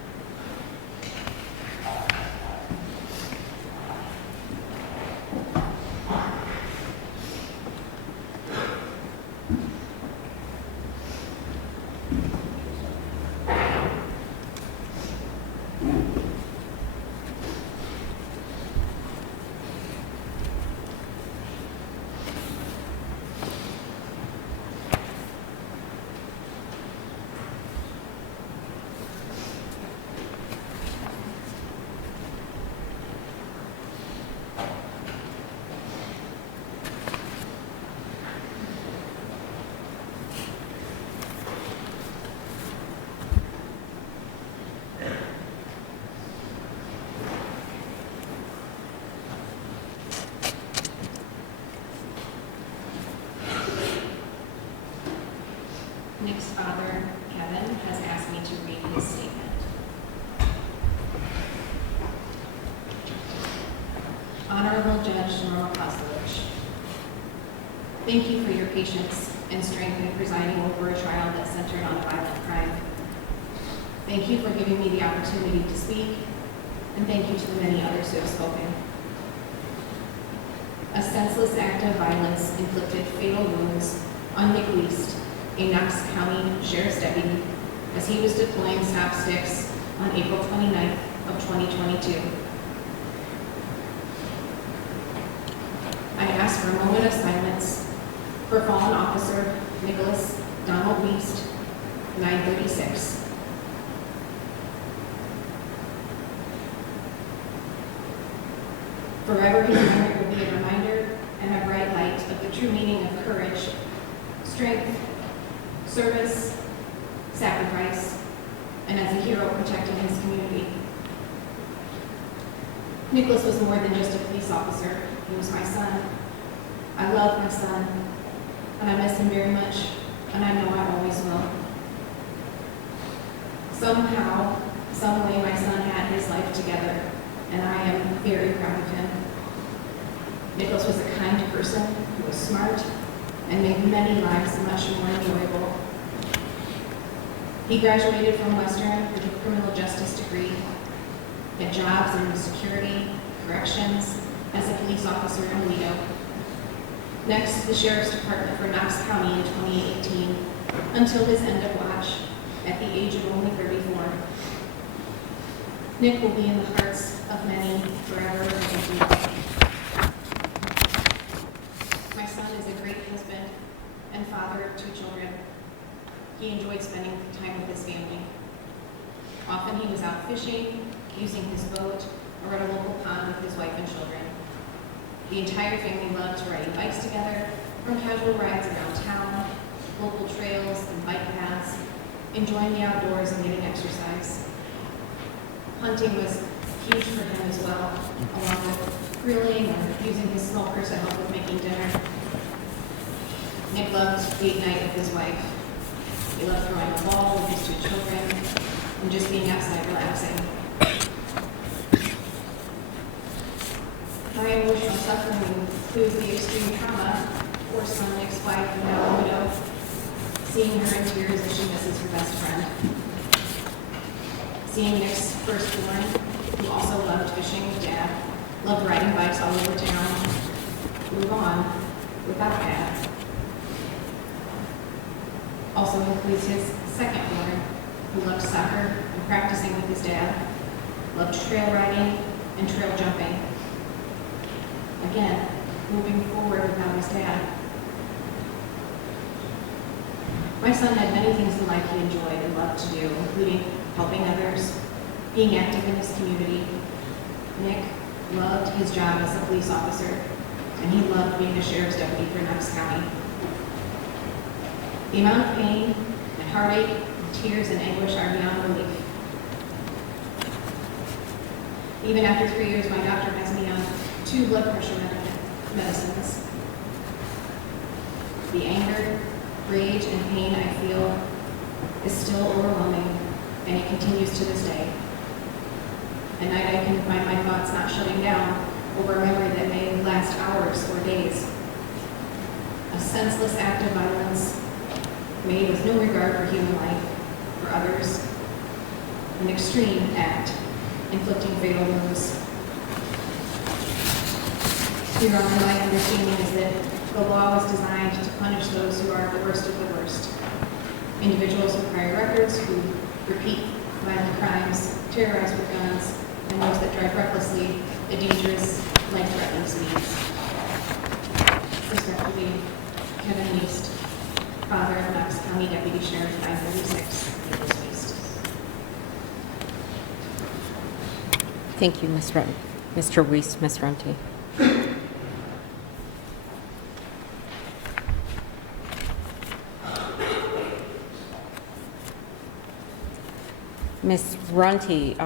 Nick's father, Kevin, has asked me to read his statement. Honorable Judge Norma Koslovich, thank you for your patience and strength in presiding over a trial that centered on a violent crime. Thank you for giving me the opportunity to speak, and thank you to the many others who have spoken. A senseless act of violence inflicted fatal wounds on Nick Weist, a Knox County Sheriff's deputy, as he was deploying stop sticks on April 29th of 2022. I ask for a moment of silence for fallen officer Nicholas Donald Weist, 936. Forever his memory will be a reminder and a bright light of the true meaning of courage, strength, service, sacrifice, and as a hero protecting his community. Nicholas was more than just a police officer. He was my son. I love my son, and I miss him very much, and I know I always will. Somehow, some way, my son had his life together, and I am very proud of him. Nicholas was a kind person who was smart and made many lives much more enjoyable. He graduated from Western with a criminal justice degree, had jobs in security, corrections, as a police officer in Aledo. Next, the Sheriff's Department for Knox County in 2018, until his end of watch at the age of only 34. Nick will be in the hearts of many forever and ever. My son is a great husband and father of 2 children. He enjoyed spending time with his family. Often he was out fishing, using his boat, or at a local pond with his wife and children. The entire family loved riding bikes together, from casual rides around town, local trails and bike paths, enjoying the outdoors and getting exercise. Hunting was huge for him as well, along with grilling or using his smoker to help with making dinner. Nick loved date night with his wife. He loved throwing a ball with his 2 children and just being outside relaxing. My emotional suffering includes the extreme trauma forced on Nick's wife and now widow, seeing her in tears as she misses her best friend. Seeing Nick's firstborn, who also loved fishing with Dad, loved riding bikes all over town, move on without Dad. Also includes his secondborn, who loved soccer and practicing with his dad, loved trail riding and trail jumping. Again, moving forward without his dad. My son had many things in life he enjoyed and loved to do, including helping others, being active in his community. Nick loved his job as a police officer, and he loved being a sheriff's deputy for Knox County. The amount of pain and heartache, and tears and anguish are beyond belief. Even after 3 years, my doctor has me on 2 blood pressure medicines. The anger, rage, and pain I feel is still overwhelming, and it continues to this day. At night, I can find my thoughts not shutting down over a memory that may last hours or days. A senseless act of violence made with no regard for human life, for others. An extreme act, inflicting fatal wounds. Your Honor, my understanding is that the law was designed to punish those who are the worst of the worst. Individuals with prior records who repeat violent crimes, terrorize with guns, and those that drive recklessly at dangerous, life-threatening speeds. Respectfully, Kevin Weist, father of Knox County Deputy Sheriff 536, Weist. Thank you, Mr. Weist, Ms. Runte. Ms. Runte,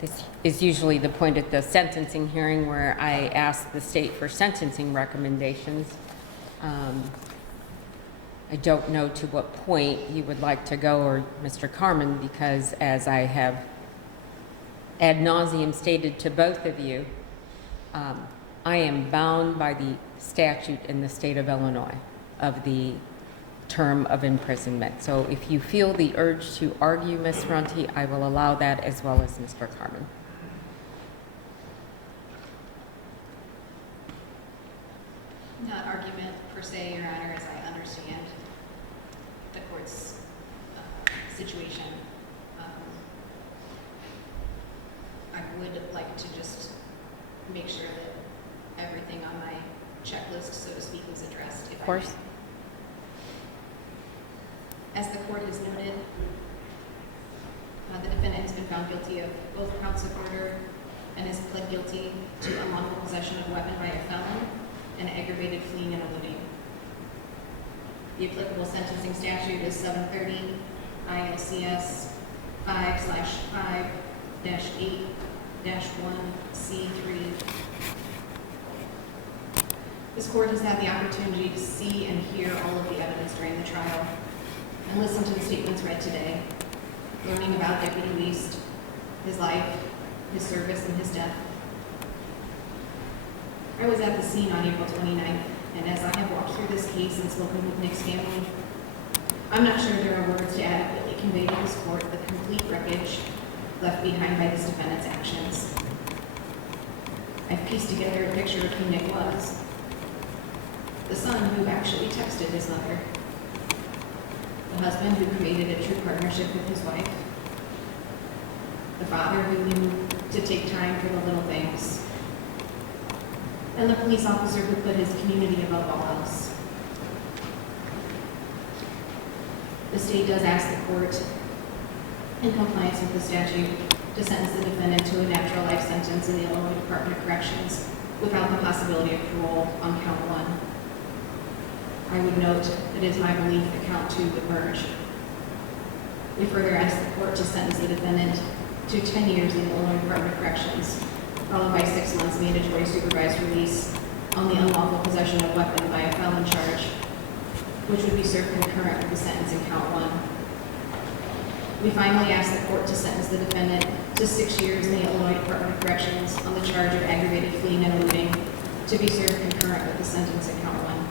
this is usually the point at the sentencing hearing where I ask the state for sentencing recommendations. I don't know to what point you would like to go, or Mr. Carmen, because as I have ad nauseum stated to both of you, I am bound by the statute in the state of Illinois of the term of imprisonment. So if you feel the urge to argue, Ms. Runte, I will allow that, as well as Mr. Carmen. Not argument per se, Your Honor, as I understand the court's situation. I would like to just make sure that everything on my checklist, so to speak, was addressed. Of course. As the court has noted, the defendant has been found guilty of both counts of murder and has pled guilty to unlawful possession of a weapon by a felon and aggravated fleeing and eluding. The applicable sentencing statute is 730 ILCS 5/8-1C3. This court has had the opportunity to see and hear all of the evidence during the trial and listen to the statements read today, learning about Deputy Weist, his life, his service, and his death. I was at the scene on April 29th, and as I have walked through this case and spoken with Nick's family, I'm not sure there are words to adequately convey to this court the complete wreckage left behind by this defendant's actions. I've pieced together a picture of who Nick was. The son who actually texted his mother. The husband who created a true partnership with his wife. The father who knew to take time for the little things. And the police officer who put his community above all else. The state does ask the court in compliance with the statute, to sentence the defendant to a natural life sentence in the Illinois Department of Corrections without the possibility of parole on count 1. I would note it is my belief that count 2 would merge. We further ask the court to sentence the defendant to 10 years in the Illinois Department of Corrections, followed by 6 months mandatory supervised release on the unlawful possession of weapon by a felon charge, which would be served concurrent with the sentence in count 1. We finally ask the court to sentence the defendant to 6 years in the Illinois Department of Corrections on the charge of aggravated fleeing and eluding, to be served concurrent with the sentence in count 1.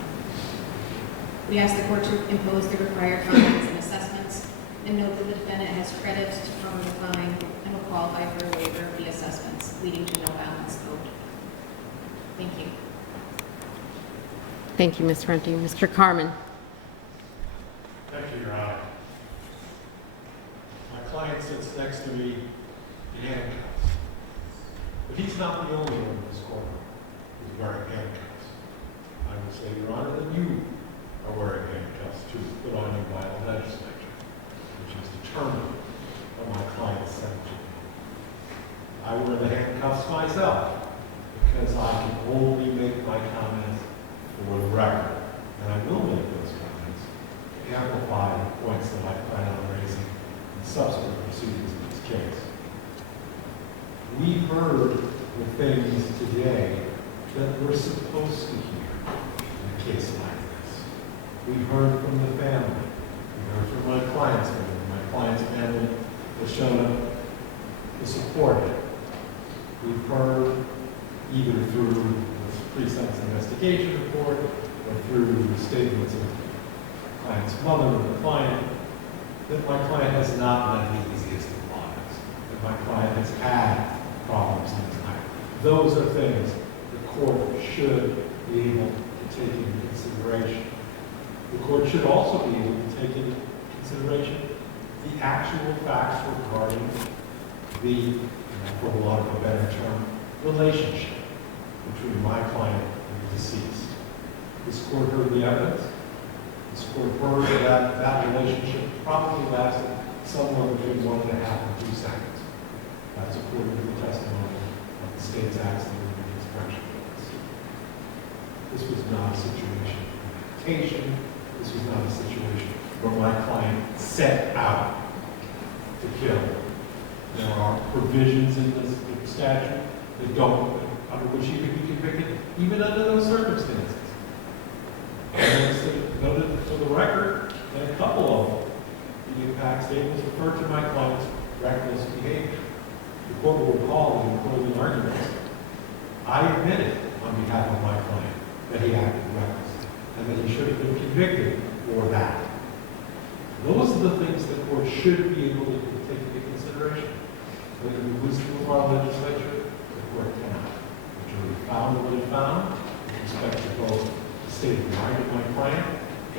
We ask the court to impose the required fines and assessments, and note that the defendant has credit to cover the fine and will qualify for a waiver of the assessments, leading to no balance owed. Thank you. Thank you, Ms. Renty. Mr. Carmen. Thank you, Your Honor. My client sits next to me in handcuffs. But he's not the only one in this courtroom who's wearing handcuffs. I would say, Your Honor, that you are wearing handcuffs too, put on you by the legislature, which is determined on my client's sentence. I wear the handcuffs myself because I can only make my comments for the record, and I will make those comments to amplify the points that I plan on raising in subsequent proceedings in this case. We heard the things today that we're supposed to hear in a case like this. We heard from the family. We heard from my client's family. My client's family has shown up to support it. We've heard either through the pre-sentence investigation report or through the statements of the client's mother and the client that my client has not led the easiest of lives, that my client has had problems in his life. Those are things the court should be able to take into consideration. The court should also be able to take into consideration the actual facts regarding the, for want of a better term, relationship between my client and the deceased. This court heard the evidence. This court heard that that relationship probably lasted somewhere between 1.5 and 2 seconds. That's according to the testimony of the state's accident and inspection witness. This was not a situation of meditation. This was not a situation where my client set out to kill. There are provisions in this statute that don't, under which he could be convicted, even under those circumstances. And noted for the record that a couple of the impact statements referred to my client's reckless behavior. The court will recall in the closing arguments, I admitted on behalf of my client that he acted recklessly and that he should have been convicted for that. Those are the things the court should be able to take into consideration. But in the wisdom of our legislature, the court cannot. The jury found what it found with respect to both the state of mind of my client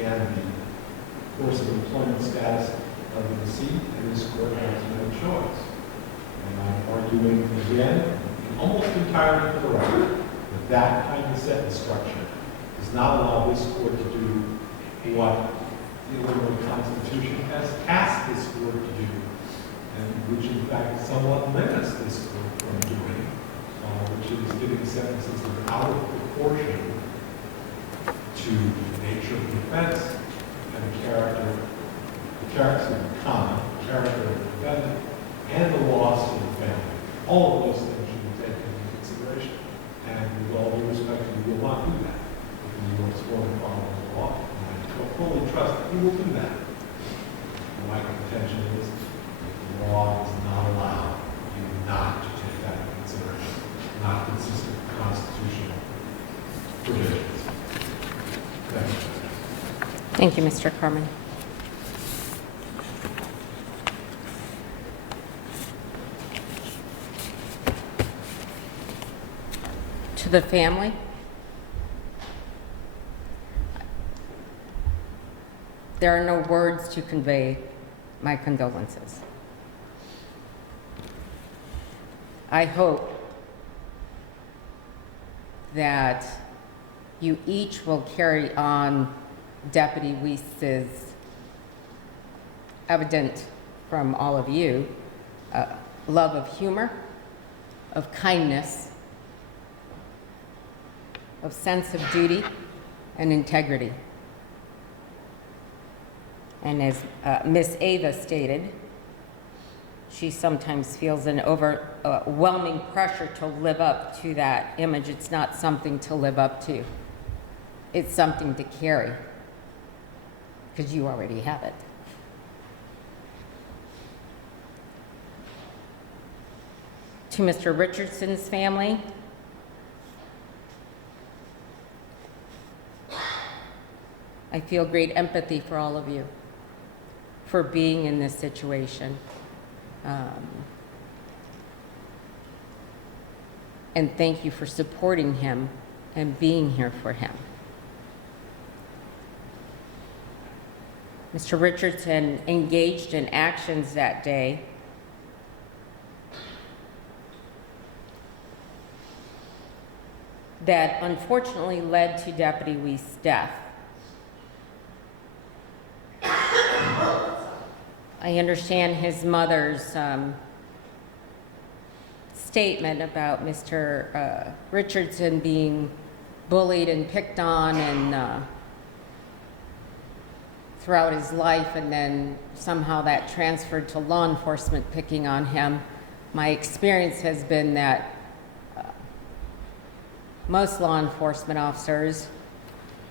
and the course of employment status of the deceased, and this court has no choice. And I'm arguing again, almost entirely for the record, that that kind of sentence structure does not allow this court to do what the Illinois Constitution has asked this court to do, and which in fact somewhat limits this court from doing, which is giving sentences that are out of proportion to the nature of the offense and the character of the common, the character of the defendant, and the loss to the family. All of those things should be taken into consideration. And with all due respect, we will not do that if you will sworn to follow the law. And I fully trust that you will do that. My contention is that the law does not allow you not to take that into consideration, not consistent with constitutional provisions. Thank you. Thank you, Mr. Carmen. To the family, there are no words to convey my condolences. I hope that you each will carry on Deputy Weist's evident from all of you, love of humor, of kindness, of sense of duty and integrity. And as Miss Ava stated, she sometimes feels an overwhelming pressure to live up to that image. It's not something to live up to. It's something to carry, because you already have it. To Mr. Richardson's family, I feel great empathy for all of you for being in this situation. And thank you for supporting him and being here for him. Mr. Richardson engaged in actions that day that unfortunately led to Deputy Weist's death. I understand his mother's statement about Mr. Richardson being bullied and picked on and throughout his life, and then somehow that transferred to law enforcement picking on him. My experience has been that most law enforcement officers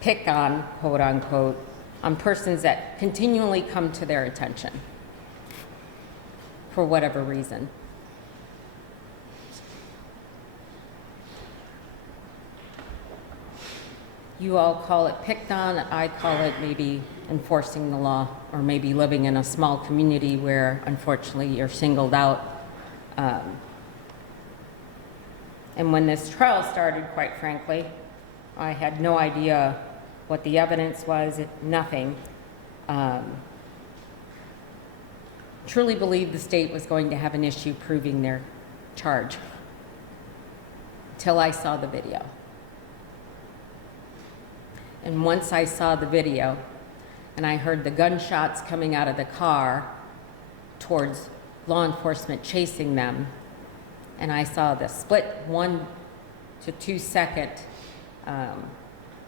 pick on, quote unquote, on persons that continually come to their attention for whatever reason. You all call it picked on, I call it maybe enforcing the law, or maybe living in a small community where unfortunately you're singled out. And when this trial started, quite frankly, I had no idea what the evidence was, nothing. Truly believed the state was going to have an issue proving their charge until I saw the video. And once I saw the video and I heard the gunshots coming out of the car towards law enforcement chasing them, and I saw the split 1 to 2 second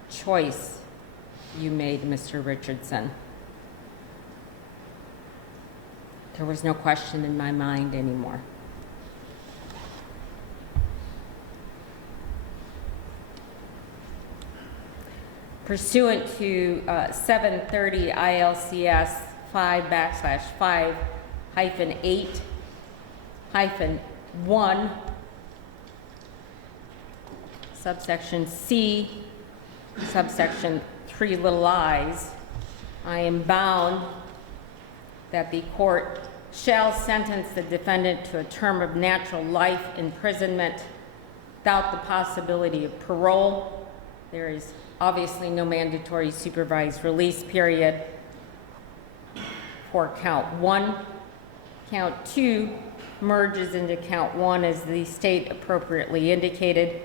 choice you made, Mr. Richardson, there was no question in my mind anymore. Pursuant to 730 ILCS 5-5-8-1, subsection C, subsection 3 little i's, I am bound that the court shall sentence the defendant to a term of natural life imprisonment without the possibility of parole. There is obviously no mandatory supervised release period for count 1. Count 2 merges into count 1 as the state appropriately indicated.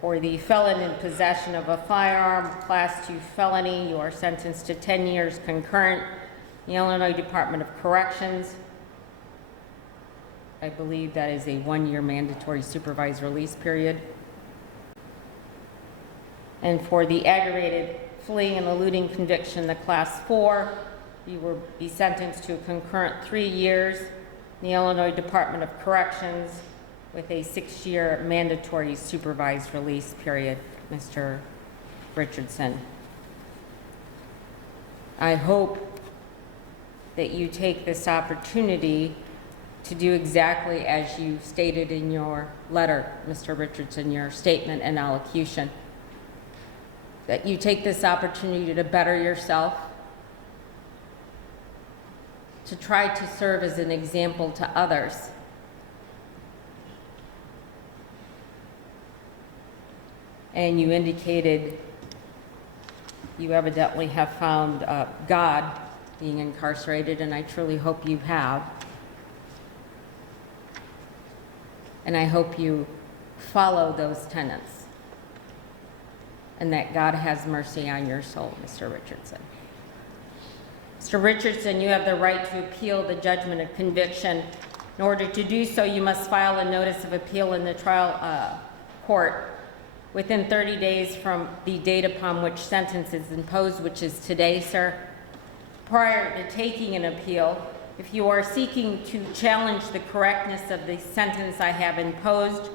For the felon in possession of a firearm, class 2 felony, you are sentenced to 10 years concurrent. The Illinois Department of Corrections, I believe that is a 1-year mandatory supervised release period. And for the aggravated fleeing and eluding conviction, the class 4, you will be sentenced to a concurrent 3 years in the Illinois Department of Corrections with a 6-year mandatory supervised release period, Mr. Richardson. I hope that you take this opportunity to do exactly as you stated in your letter, Mr. Richardson, your statement and allocution. That you take this opportunity to better yourself, to try to serve as an example to others. And you indicated you evidently have found God being incarcerated, and I truly hope you have. And I hope you follow those tenets, and that God has mercy on your soul, Mr. Richardson. Mr. Richardson, you have the right to appeal the judgment of conviction. In order to do so, you must file a notice of appeal in the trial court within 30 days from the date upon which sentence is imposed, which is today, sir. Prior to taking an appeal, if you are seeking to challenge the correctness of the sentence I have imposed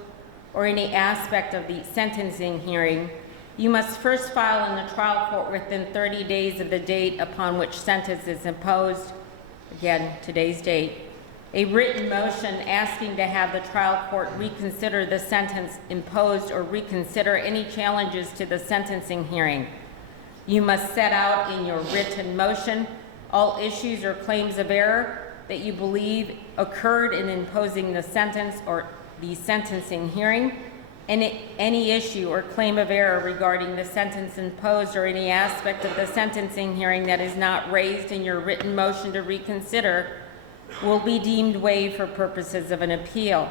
or any aspect of the sentencing hearing, you must first file in the trial court within 30 days of the date upon which sentence is imposed, again, today's date, a written motion asking to have the trial court reconsider the sentence imposed or reconsider any challenges to the sentencing hearing. You must set out in your written motion all issues or claims of error that you believe occurred in imposing the sentence or the sentencing hearing, and any issue or claim of error regarding the sentence imposed or any aspect of the sentencing hearing that is not raised in your written motion to reconsider will be deemed waived for purposes of an appeal.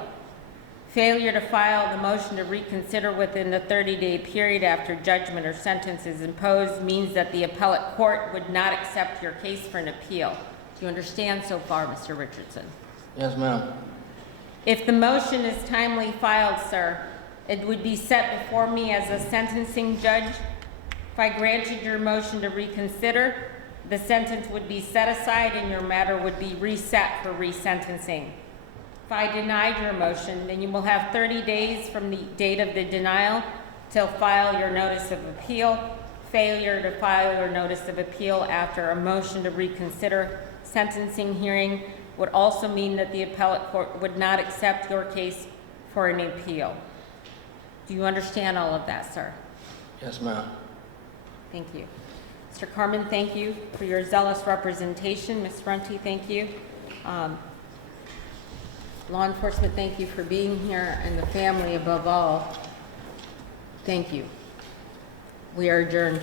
Failure to file the motion to reconsider within the 30-day period after judgment or sentence is imposed means that the appellate court would not accept your case for an appeal. Do you understand so far, Mr. Richardson? Yes, ma'am. If the motion is timely filed, sir, it would be set before me as a sentencing judge. If I granted your motion to reconsider, the sentence would be set aside and your matter would be reset for resentencing. If I denied your motion, then you will have 30 days from the date of the denial to file your notice of appeal. Failure to file your notice of appeal after a motion to reconsider sentencing hearing would also mean that the appellate court would not accept your case for an appeal. Do you understand all of that, sir? Yes, ma'am. Thank you. Mr. Carmen, thank you for your zealous representation. Ms. Runty, thank you. Law enforcement, thank you for being here, and the family above all, thank you. We are adjourned.